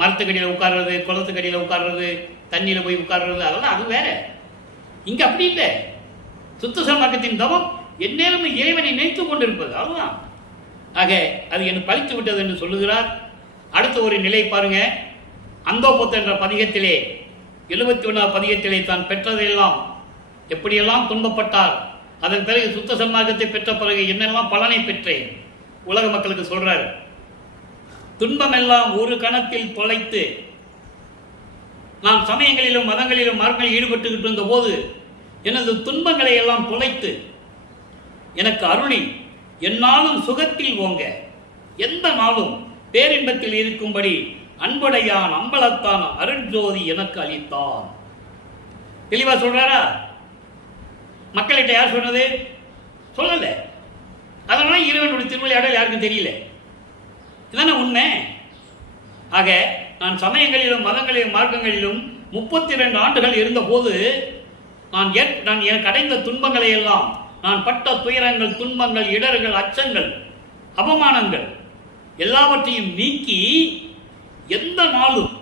மரத்துக்கடியில் உட்கார்றது, குளத்துக்கடியில் உட்கார்றது, தண்ணியில் போய் உட்கார்றது, அதெல்லாம் அது வேற. இங்க அப்படி இல்லை. சுத்த சன்மார்க்கத்தின் தவம் எந்நேரமும் இறைவனை நினைத்துக் கொண்டிருப்பது, அதுதான். ஆக அது எனக்கு பழித்து விட்டது என்று சொல்லுகிறார். அடுத்த ஒரு நிலை பாருங்க. அந்தோபத்து என்ற பதிகத்திலே 71 பதிகத்திலே தான் பெற்றதையெல்லாம், எப்படியெல்லாம் துன்பப்பட்டார், அதன் பிறகு சுத்த சன்மார்க்கத்தை பெற்ற பிறகு என்னெல்லாம் பலனை பெற்றேன் உலக மக்களுக்கு சொல்றார். துன்பமெல்லாம் ஒரு கணத்தில் தொலைத்து, நான் சமயங்களிலும் மதங்களிலும் மார்க்கங்களில் ஈடுபட்டுக்கிட்டு இருந்த போது எனது துன்பங்களை எல்லாம் தொலைத்து எனக்கு அருளி எந்நாளும் சுகத்தில் ஓங்க, எந்த நாளும் பேரின்பத்தில் இருக்கும்படி அன்புடையான் அம்பலத்தான் அருட்ஜோதி எனக்கு அளித்தான். தெளிவா சொல்றாரா? மக்கள்கிட்ட யார் சொன்னது? சொல்லல. அதனால இறைவனுடைய திருவிளையாடல் யாருக்கும் தெரியல. இதுதானே உண்மை. ஆக நான் சமயங்களிலும் மதங்களிலும் மார்க்கங்களிலும் 32 ஆண்டுகள் இருந்த போது நான் எனக்கு அடைந்த துன்பங்களை எல்லாம், நான் பட்ட துயரங்கள், துன்பங்கள், இடர்கள், அச்சங்கள், அவமானங்கள் எல்லாவற்றையும் நீக்கி எந்த நாளும்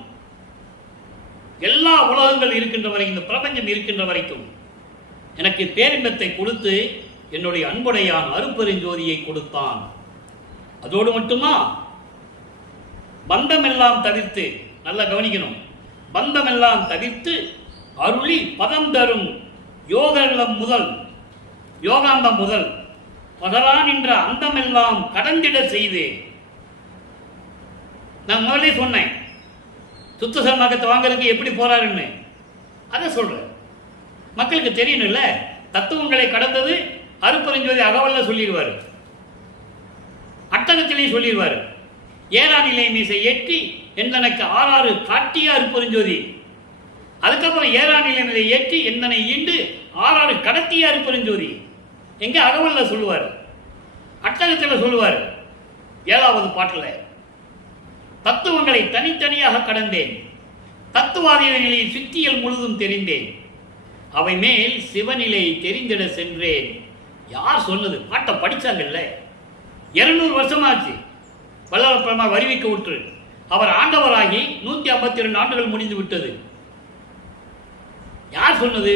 எல்லா உலகங்கள் இருக்கின்ற வரை, இந்த பிரபஞ்சம் இருக்கின்ற வரைக்கும் எனக்கு பேரின்பத்தை கொடுத்து என்னுடைய அன்புடையான் அருப்பெருஞ்சோதியை கொடுத்தான். அதோடு மட்டுமா, பந்தமெல்லாம் தவிர்த்து, நல்லா கவனிக்கணும், பந்தமெல்லாம் தவிர்த்து அருளி பதம் தரும் யோகலம் முதல் யோகாந்தம் முதல் பகலான் என்ற அந்தமெல்லாம் கடந்திட செய்து. நான் முதலே சொன்னேன் சுத்த சன்மார்க்கத்தை வாங்கறதுக்கு எப்படி போறாருன்னு. அதை சொல்றேன், மக்களுக்கு தெரியணும்ல. தத்துவங்களை கடந்தது அருப்பெருஞ்சோதி அகவல்ல சொல்லிடுவார், அட்டகத்திலையும் சொல்லிடுவார். ஏறா நிலை மீசை ஏற்றி எந்தனக்கு ஆறாறு காட்டிய அருப்பெருஞ்சோதி. அதுக்கப்புறம் ஏறா நிலை மீசை ஏற்றி எந்தனை ஈண்டு ஆறாறு கடத்திய அருப்பெருஞ்சோதி. எங்க அகவல்ல சொல்லுவார், அட்டகத்தில் சொல்லுவார். 7வது பாட்டில் தத்துவங்களை தனித்தனியாக கடந்தேன், தத்துவாதீன நிலையில் சித்தியல் முழுதும் தெரிந்தேன், அவை மேல் சிவநிலை தெரிந்திட சென்றேன். யார் சொன்னது? பாட்டை படிச்சாங்கல்ல. 200 வருஷமாச்சு வல்லவ வருவிக்க விட்டு. அவர் ஆண்டவராகி 152 ஆண்டுகள் முடிந்து விட்டது. யார் சொன்னது?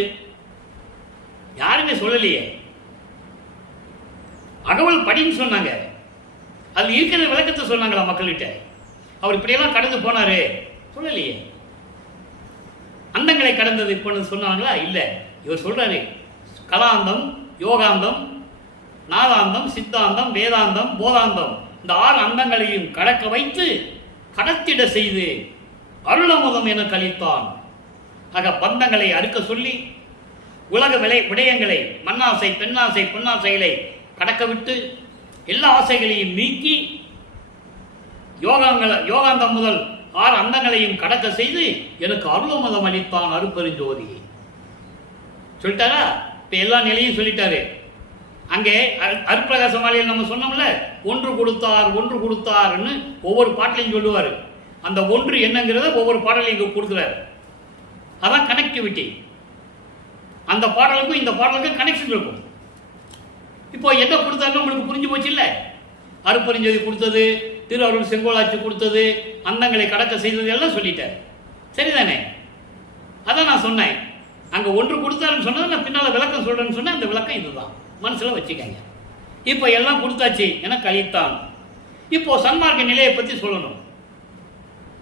யாருமே சொல்லலையே. அகவல் படின்னு சொன்னாங்க, அது இருக்கிற விளக்கத்தை சொன்னாங்களா மக்கள்கிட்ட? அவர் இப்படியெல்லாம் கடந்து போனாரு சொல்லலையே. அந்தங்களை கடந்தது இப்போ சொன்னாங்களா? இல்லை. இவர் சொல்றாரு கலாந்தம், யோகாந்தம், நாதாந்தம், சித்தாந்தம், வேதாந்தம், போதாந்தம், இந்த 6 அந்தங்களையும் கடக்க வைத்து கடத்திட செய்து அருளமுதம் என கழித்தான். ஆக பந்தங்களை அறுக்க சொல்லி உலக விடயங்களை, மண்ணாசை, பெண்ணாசை, பொன்னாசைகளை கடக்க விட்டு எல்லா ஆசைகளையும் நீக்கி யோகாந்தம் முதல் 6 அந்தங்களையும் கடக்க செய்து எனக்கு அருளமுதம் அளித்தான் அருப்பெருஞ்சோதி. சொல்லிட்டாரா? இப்ப எல்லா நிலையும் சொல்லிட்டாரு. அங்கே அருட்பிரகாச மாலையில் நம்ம சொன்னோம்ல, ஒன்று கொடுத்தார் ஒன்று கொடுத்தார்னு ஒவ்வொரு பாட்டிலையும் சொல்லுவார். அந்த ஒன்று என்னங்கிறத ஒவ்வொரு பாடலையும் இங்கே கொடுக்குறாரு. அதான் கனெக்டிவிட்டி. அந்த பாடலுக்கும் இந்த பாடலுக்கும் கனெக்ஷன் இருக்கும். இப்போ என்ன கொடுத்தாருன்னு உங்களுக்கு புரிஞ்சு போச்சு இல்லை? அருப்பெருஞ்சோதி கொடுத்தது, திரு அருள் செங்கோலாட்சி கொடுத்தது, அந்தங்களை கடக்க செய்தது எல்லாம் சொல்லிட்டார். சரிதானே? அதான் நான் சொன்னேன். அங்கே ஒன்று கொடுத்தாருன்னு சொன்னது நான் பின்னால் விளக்கம் சொல்கிறேன்னு சொன்னேன். அந்த விளக்கம் இதுதான், மனசில் வச்சுக்கங்க. இப்போ எல்லாம் கொடுத்தாச்சு என கழித்தான். இப்போ சன்மார்க்க நிலையை பற்றி சொல்லணும்.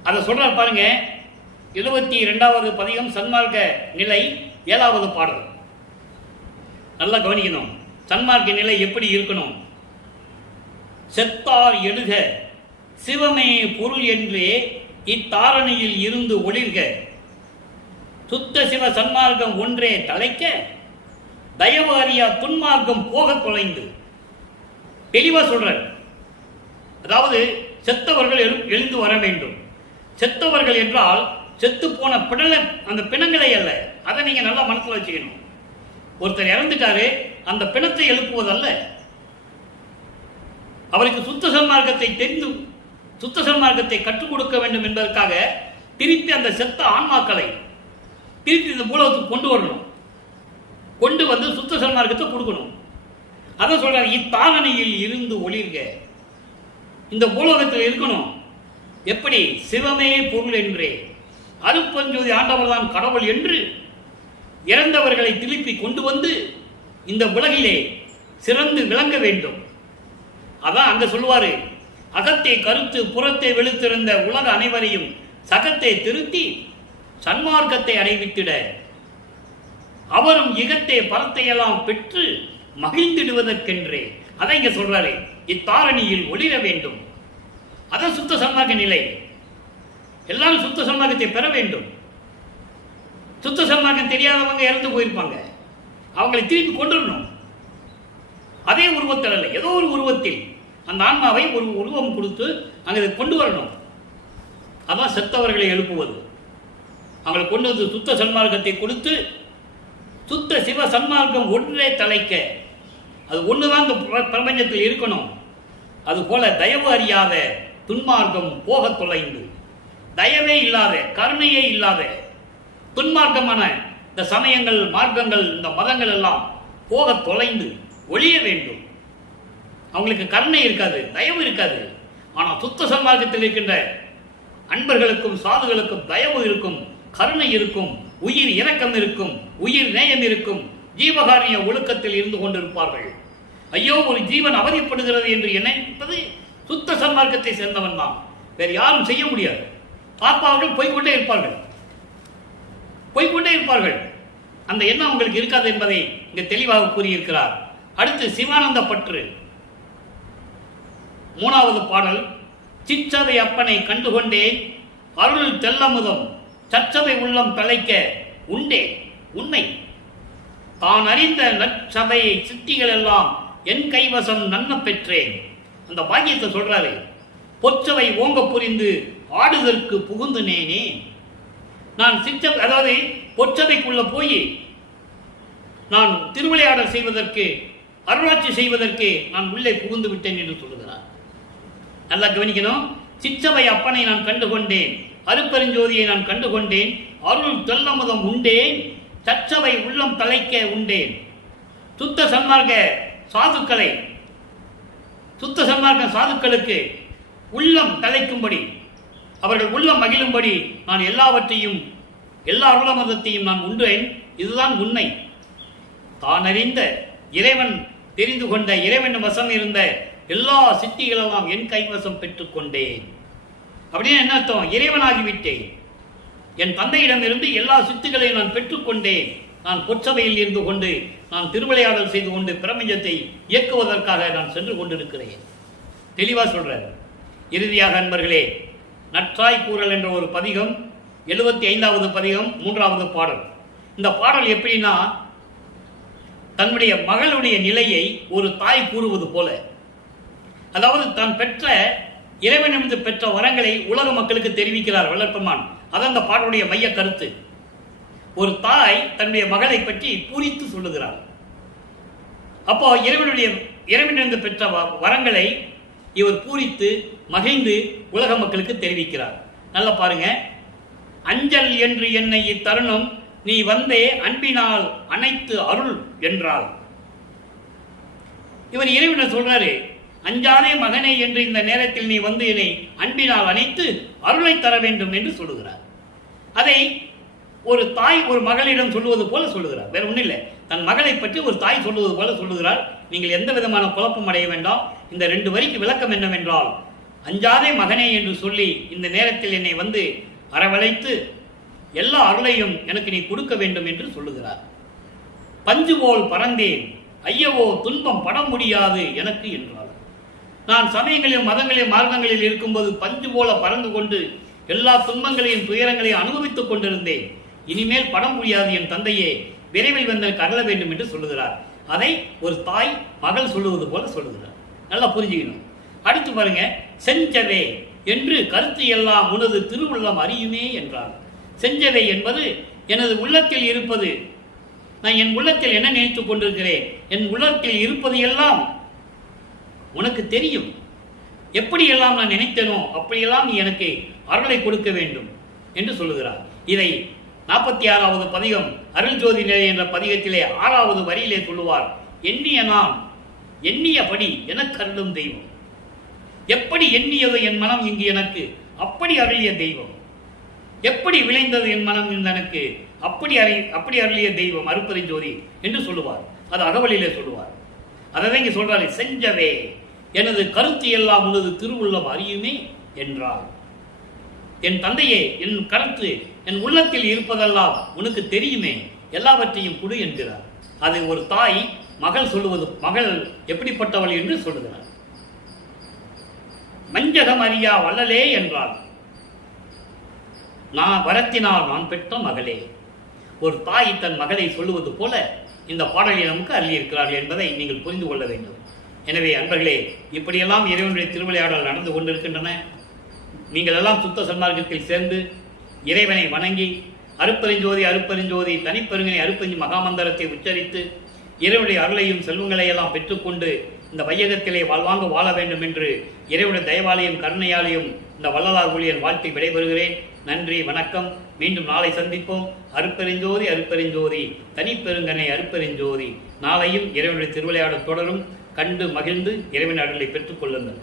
அதை சொல்கிறார் பாருங்க. 72வது பதிகம் சன்மார்க்க நிலை 7வது பாடல். நல்லா கவனிக்கணும். சன்மார்க்க நிலை எப்படி இருக்கணும்? செத்தார் எழுக சிவமே பொருள் என்றே இத்தாரணியில் இருந்து ஒளிர்க, சுத்த சிவ சன்மார்க்கம் ஒன்றே தலைக்க, தயவாரியா துன்மார்க்கம் போக தொலைந்து. தெளிவா சொல்றார். அதாவது செத்தவர்கள் எழுந்து வர வேண்டும். செத்தவர்கள் என்றால் செத்து போன அந்த பிணங்களை அல்ல. அதை நீங்க நல்லா மனசுல வச்சுக்கணும். ஒருத்தர் இறந்துட்டாரு, அந்த பிணத்தை எழுப்புவதல்ல. அவருக்கு சுத்த சன்மார்க்கத்தை தெரிந்து சுத்த சன்மார்க்கத்தை கற்றுக் கொடுக்க வேண்டும் என்பதற்காக திருப்பி அந்த செத்த ஆன்மாக்களை திருப்பி இந்த பூலகத்துக்கு கொண்டு வரணும். கொண்டு வந்து சுத்த சன்மார்க்கத்தை கொடுக்கணும். அதான் சொல்றாரு, இத்தாரணியில் இருந்து ஒளிர்க. இந்த பூலகத்தில் இருக்கணும். எப்படி? சிவமே பொருள் என்றே, அருப்பெருஞ்சோதி ஆண்டவர் தான் கடவுள் என்று இறந்தவர்களை திருப்பி கொண்டு வந்து இந்த உலகிலே சிறந்து விளங்க வேண்டும். அதான் அங்க சொல்லுவாரு, அகத்தை கருத்து புறத்தை வெளுத்திருந்த உலக அனைவரையும் சகத்தை திருத்தி சன்மார்க்கத்தை அடைவித்திட அவரும் இகத்தை பரத்தையெல்லாம் பெற்று மகிழ்ந்திடுவதற்கென்றே. அதை இங்க சொல்றாரு, இத்தாரணியில் ஒளிர வேண்டும். அதான் சுத்த சன்மார்க்க நிலை. எல்லாரும் சுத்த சன்மார்க்கத்தை பெற வேண்டும். சுத்த சன்மார்க்கம் தெரியாதவங்க இறந்து போயிருப்பாங்க, அவங்களை திருப்பி கொண்டுடணும். அதே உருவத்தில் அல்ல, ஏதோ ஒரு உருவத்தில் அந்த ஆன்மாவை ஒரு உருவம் கொடுத்து அங்கே கொண்டு வரணும். அதான் செத்தவர்களை எழுப்புவது. அவங்களை கொண்டு வந்து சுத்த சன்மார்க்கத்தை கொடுத்து சுத்த சிவ சன்மார்க்கம் ஒன்றே தலைக்க. அது ஒன்றுதான் இந்த பிரபஞ்சத்தில் இருக்கணும். அதுபோல தயவு அறியாத துன்மார்க்கம் போக தொலைந்து, தயவே இல்லாத, கருணையே இல்லாத துன்மார்க்கமான இந்த சமயங்கள், மார்க்கங்கள், இந்த மதங்கள் எல்லாம் போக தொலைந்து ஒழிய வேண்டும். அவங்களுக்கு கருணை இருக்காது, தயவு இருக்காது. ஆனால் சுத்த சன்மார்க்கத்தில் இருக்கின்ற அன்பர்களுக்கும் சாதுகளுக்கும் தயவு இருக்கும், கருணை இருக்கும், உயிர் இரக்கம் இருக்கும், உயிர் நேயம் இருக்கும், ஜீவகாரிய ஒழுக்கத்தில் இருந்து கொண்டிருப்பார்கள். ஐயோ, ஒரு ஜீவன் அவதிப்படுகிறது என்று நினைப்பது சுத்த சன்மார்க்கத்தை சேர்ந்தவன் தான். வேறு யாரும் செய்ய முடியாது. பார்ப்பவர்கள் போய்கொண்டே இருப்பார்கள், போய்கொண்டே இருப்பார்கள். அந்த எண்ணம் உங்களுக்கு இருக்காது என்பதை இங்கு தெளிவாக கூறியிருக்கிறார். அடுத்து சிவானந்த பற்று 3வது பாடல். சிற்றவை அப்பனை கண்டுகொண்டேன், அருள் தெல்லமுதம் சச்சவை உள்ளம் தலைக்க உண்டே உண்மை. தான் அறிந்த நற்சபையை சித்திகள் எல்லாம் என் கைவசம் நன்ன பெற்றேன். அந்த பாக்கியத்தை சொல்றாரு. பொச்சவை ஓங்க புரிந்து ஆடுதற்கு புகுந்து நேனே. நான் சிற்றவை, அதாவது பொச்சவைக்குள்ள போய் நான் திருவிளையாடல் செய்வதற்கு, அருளாட்சி செய்வதற்கு நான் உள்ளே புகுந்து விட்டேன் என்று சொல்லுகிறார். நல்லா கவனிக்கணும். சிற்றவை அப்பனை நான் கண்டுகொண்டேன், அருப்பெருஞ்சோதியை நான் கண்டுகொண்டேன், அருள் தெல்லமுதம் உண்டேன், சச்சவை உள்ளம் தலைக்க உண்டேன். சுத்த சன்மார்க்க சாதுக்களை, சுத்த சன்மார்க்க சாதுக்களுக்கு உள்ளம் தலைக்கும்படி, அவர்கள் உள்ளம் மகிழும்படி நான் எல்லாவற்றையும், எல்லா அருளமதத்தையும் நான் உண்டேன். இதுதான் உண்மை. தான் அறிந்த இறைவன், தெரிந்து கொண்ட இறைவன் வசம் இருந்த எல்லா சித்திகளெல்லாம் என் கைவசம் பெற்றுக்கொண்டேன். அப்படின்னு என்ன அர்த்தம்? இறைவனாகிவிட்டேன். என் தந்தையிடமிருந்து எல்லா சித்துகளையும் நான் பெற்றுக்கொண்டேன். நான் பொற்சபையில் இருந்து கொண்டு நான் திருவிளையாடல் செய்து கொண்டு பிரபஞ்சத்தை இயக்குவதற்காக நான் சென்று கொண்டிருக்கிறேன். தெளிவாக சொல்றார். இறுதியாக அன்பர்களே, நற்றாய் கூறல் என்ற ஒரு பதிகம், 75வது பதிகம், 3வது பாடல். இந்த பாடல் எப்படின்னா, தன்னுடைய மகளுடைய நிலையை ஒரு தாய் கூறுவது போல, அதாவது தான் பெற்ற இறைவனிடமிருந்து பெற்ற வரங்களை உலக மக்களுக்கு தெரிவிக்கிறார் வள்ளற்பெருமான். அதான் அந்த பாடலுடைய மைய கருத்து. ஒரு தாய் தன்னுடைய மகளை பற்றி பூரித்து சொல்லுகிறார். அப்போ இறைவனிடமிருந்து பெற்ற வரங்களை இவர் பூரித்து மகிழ்ந்து உலக மக்களுக்கு தெரிவிக்கிறார். நல்லா பாருங்க. அஞ்சல் என்று என்னை இத்தருணம் நீ வந்தே அன்பினால் அனைத்து அருள் என்றாள். இவர் இறைவனை சொல்றாரு, அஞ்சாதே மகனே என்று இந்த நேரத்தில் நீ வந்து என்னை அன்பினால் அனைத்து அருளை தர வேண்டும் என்று சொல்லுகிறார். அதை ஒரு தாய் ஒரு மகளிடம் சொல்லுவது போல சொல்லுகிறார். வேற ஒன்றும் இல்லை. தன் மகளை பற்றி ஒரு தாய் சொல்லுவது போல சொல்லுகிறார். நீங்கள் எந்த விதமான குழப்பம் அடைய வேண்டாம். இந்த 2 வரிக்கு விளக்கம் என்னவென்றால், அஞ்சாதே மகனே என்று சொல்லி இந்த நேரத்தில் என்னை வந்து அரவழைத்து எல்லா அருளையும் எனக்கு நீ கொடுக்க வேண்டும் என்று சொல்லுகிறார். பஞ்சு போல் பறந்தேன், ஐயவோ துன்பம் பட முடியாது எனக்கு என்றார். நான் சமயங்களிலும் மதங்களிலும் மார்க்கங்களில் இருக்கும்போது பஞ்சு போல பறந்து கொண்டு எல்லா துன்பங்களையும் துயரங்களையும் அனுபவித்துக் கொண்டிருந்தேன். இனிமேல் பட முடியாது என் தந்தையே, விரைவில் வந்து அருள வேண்டும் என்று சொல்லுகிறார். அதை ஒரு தாய் மகள் சொல்லுவது போல சொல்லுகிறார். நல்லா புரிஞ்சுக்கணும். அடுத்து பாருங்க. செஞ்சவே என்று கருத்து எல்லாம் உனது திருவுள்ளம் அறியுமே என்றார். செஞ்சவை என்பது எனது உள்ளத்தில் இருப்பது. நான் என் உள்ளத்தில் என்ன நினைத்துக் கொண்டிருக்கிறேன், என் உள்ளத்தில் இருப்பது எல்லாம் உனக்கு தெரியும். எப்படியெல்லாம் நான் நினைத்தேனோ அப்படியெல்லாம் நீ எனக்கு அருளை கொடுக்க வேண்டும் என்று சொல்லுகிறார். இதை 46வது பதிகம் அருள் ஜோதி நிலை என்ற பதிகத்திலே 6வது வரியிலே சொல்லுவார். எண்ணிய நாம் எண்ணியபடி எனக்கு அருளும் தெய்வம். எப்படி எண்ணியது என் மனம் இங்கு எனக்கு அப்படி அருளிய தெய்வம். எப்படி விளைந்தது என் மனம் எனக்கு அப்படி அருளிய தெய்வம் அருட்பெருஞ்சோதி என்று சொல்லுவார். அது அகவலிலே சொல்லுவார். அதை இங்கே சொல்றாரு. செஞ்சவே எனது கருத்து எல்லாம் உனது திருவுள்ளம் அறியுமே என்றார். என் தந்தையே, என் கருத்து என் உள்ளத்தில் இருப்பதெல்லாம் உனக்கு தெரியுமே, எல்லாவற்றையும் கொடு என்கிறார். அது ஒரு தாய் மகள் சொல்லுவது. மகள் எப்படிப்பட்டவள் என்று சொல்லுகிறார். மஞ்சகம் அறியா வள்ளலே என்றார். நான் வரத்தினால் நான் பெற்ற மகளே. ஒரு தாய் தன் மகளை சொல்லுவது போல இந்த பாடலை நமக்கு அள்ளியிருக்கிறார்கள் என்பதை நீங்கள் புரிந்து கொள்ள வேண்டும். எனவே அன்பர்களே, இப்படியெல்லாம் இறைவனுடைய திருவிளையாடல் நடந்து கொண்டிருக்கின்றன. நீங்கள் எல்லாம் சுத்த சன்மார்க்கத்தில் சேர்ந்து இறைவனை வணங்கி அருட்பெருஞ்சோதி அருட்பெருஞ்சோதி தனிப்பெருங்கனை அருட்பெருஞ்சி மகாமந்திரத்தை உச்சரித்து இறைவனுடைய அருளையும் செல்வங்களையெல்லாம் பெற்றுக்கொண்டு இந்த வையகத்திலே வாழ்வாங்க வாழ வேண்டும் என்று இறைவனுடைய தயவாலையும் கருணையாலையும் இந்த வள்ளலார் ஊழியன் வாழ்த்தி விடைபெறுகிறேன். நன்றி, வணக்கம். மீண்டும் நாளை சந்திப்போம். அருட்பெருஞ்சோதி அருட்பெருஞ்சோதி தனிப்பெருங்கனை அருட்பெருஞ்சோதி. நாளையும் இறைவனுடைய திருவிளையாடல் தொடரும். கண்டு மகிழ்ந்து இறைவன் அருளை பெற்றுக் கொள்ளுங்கள்.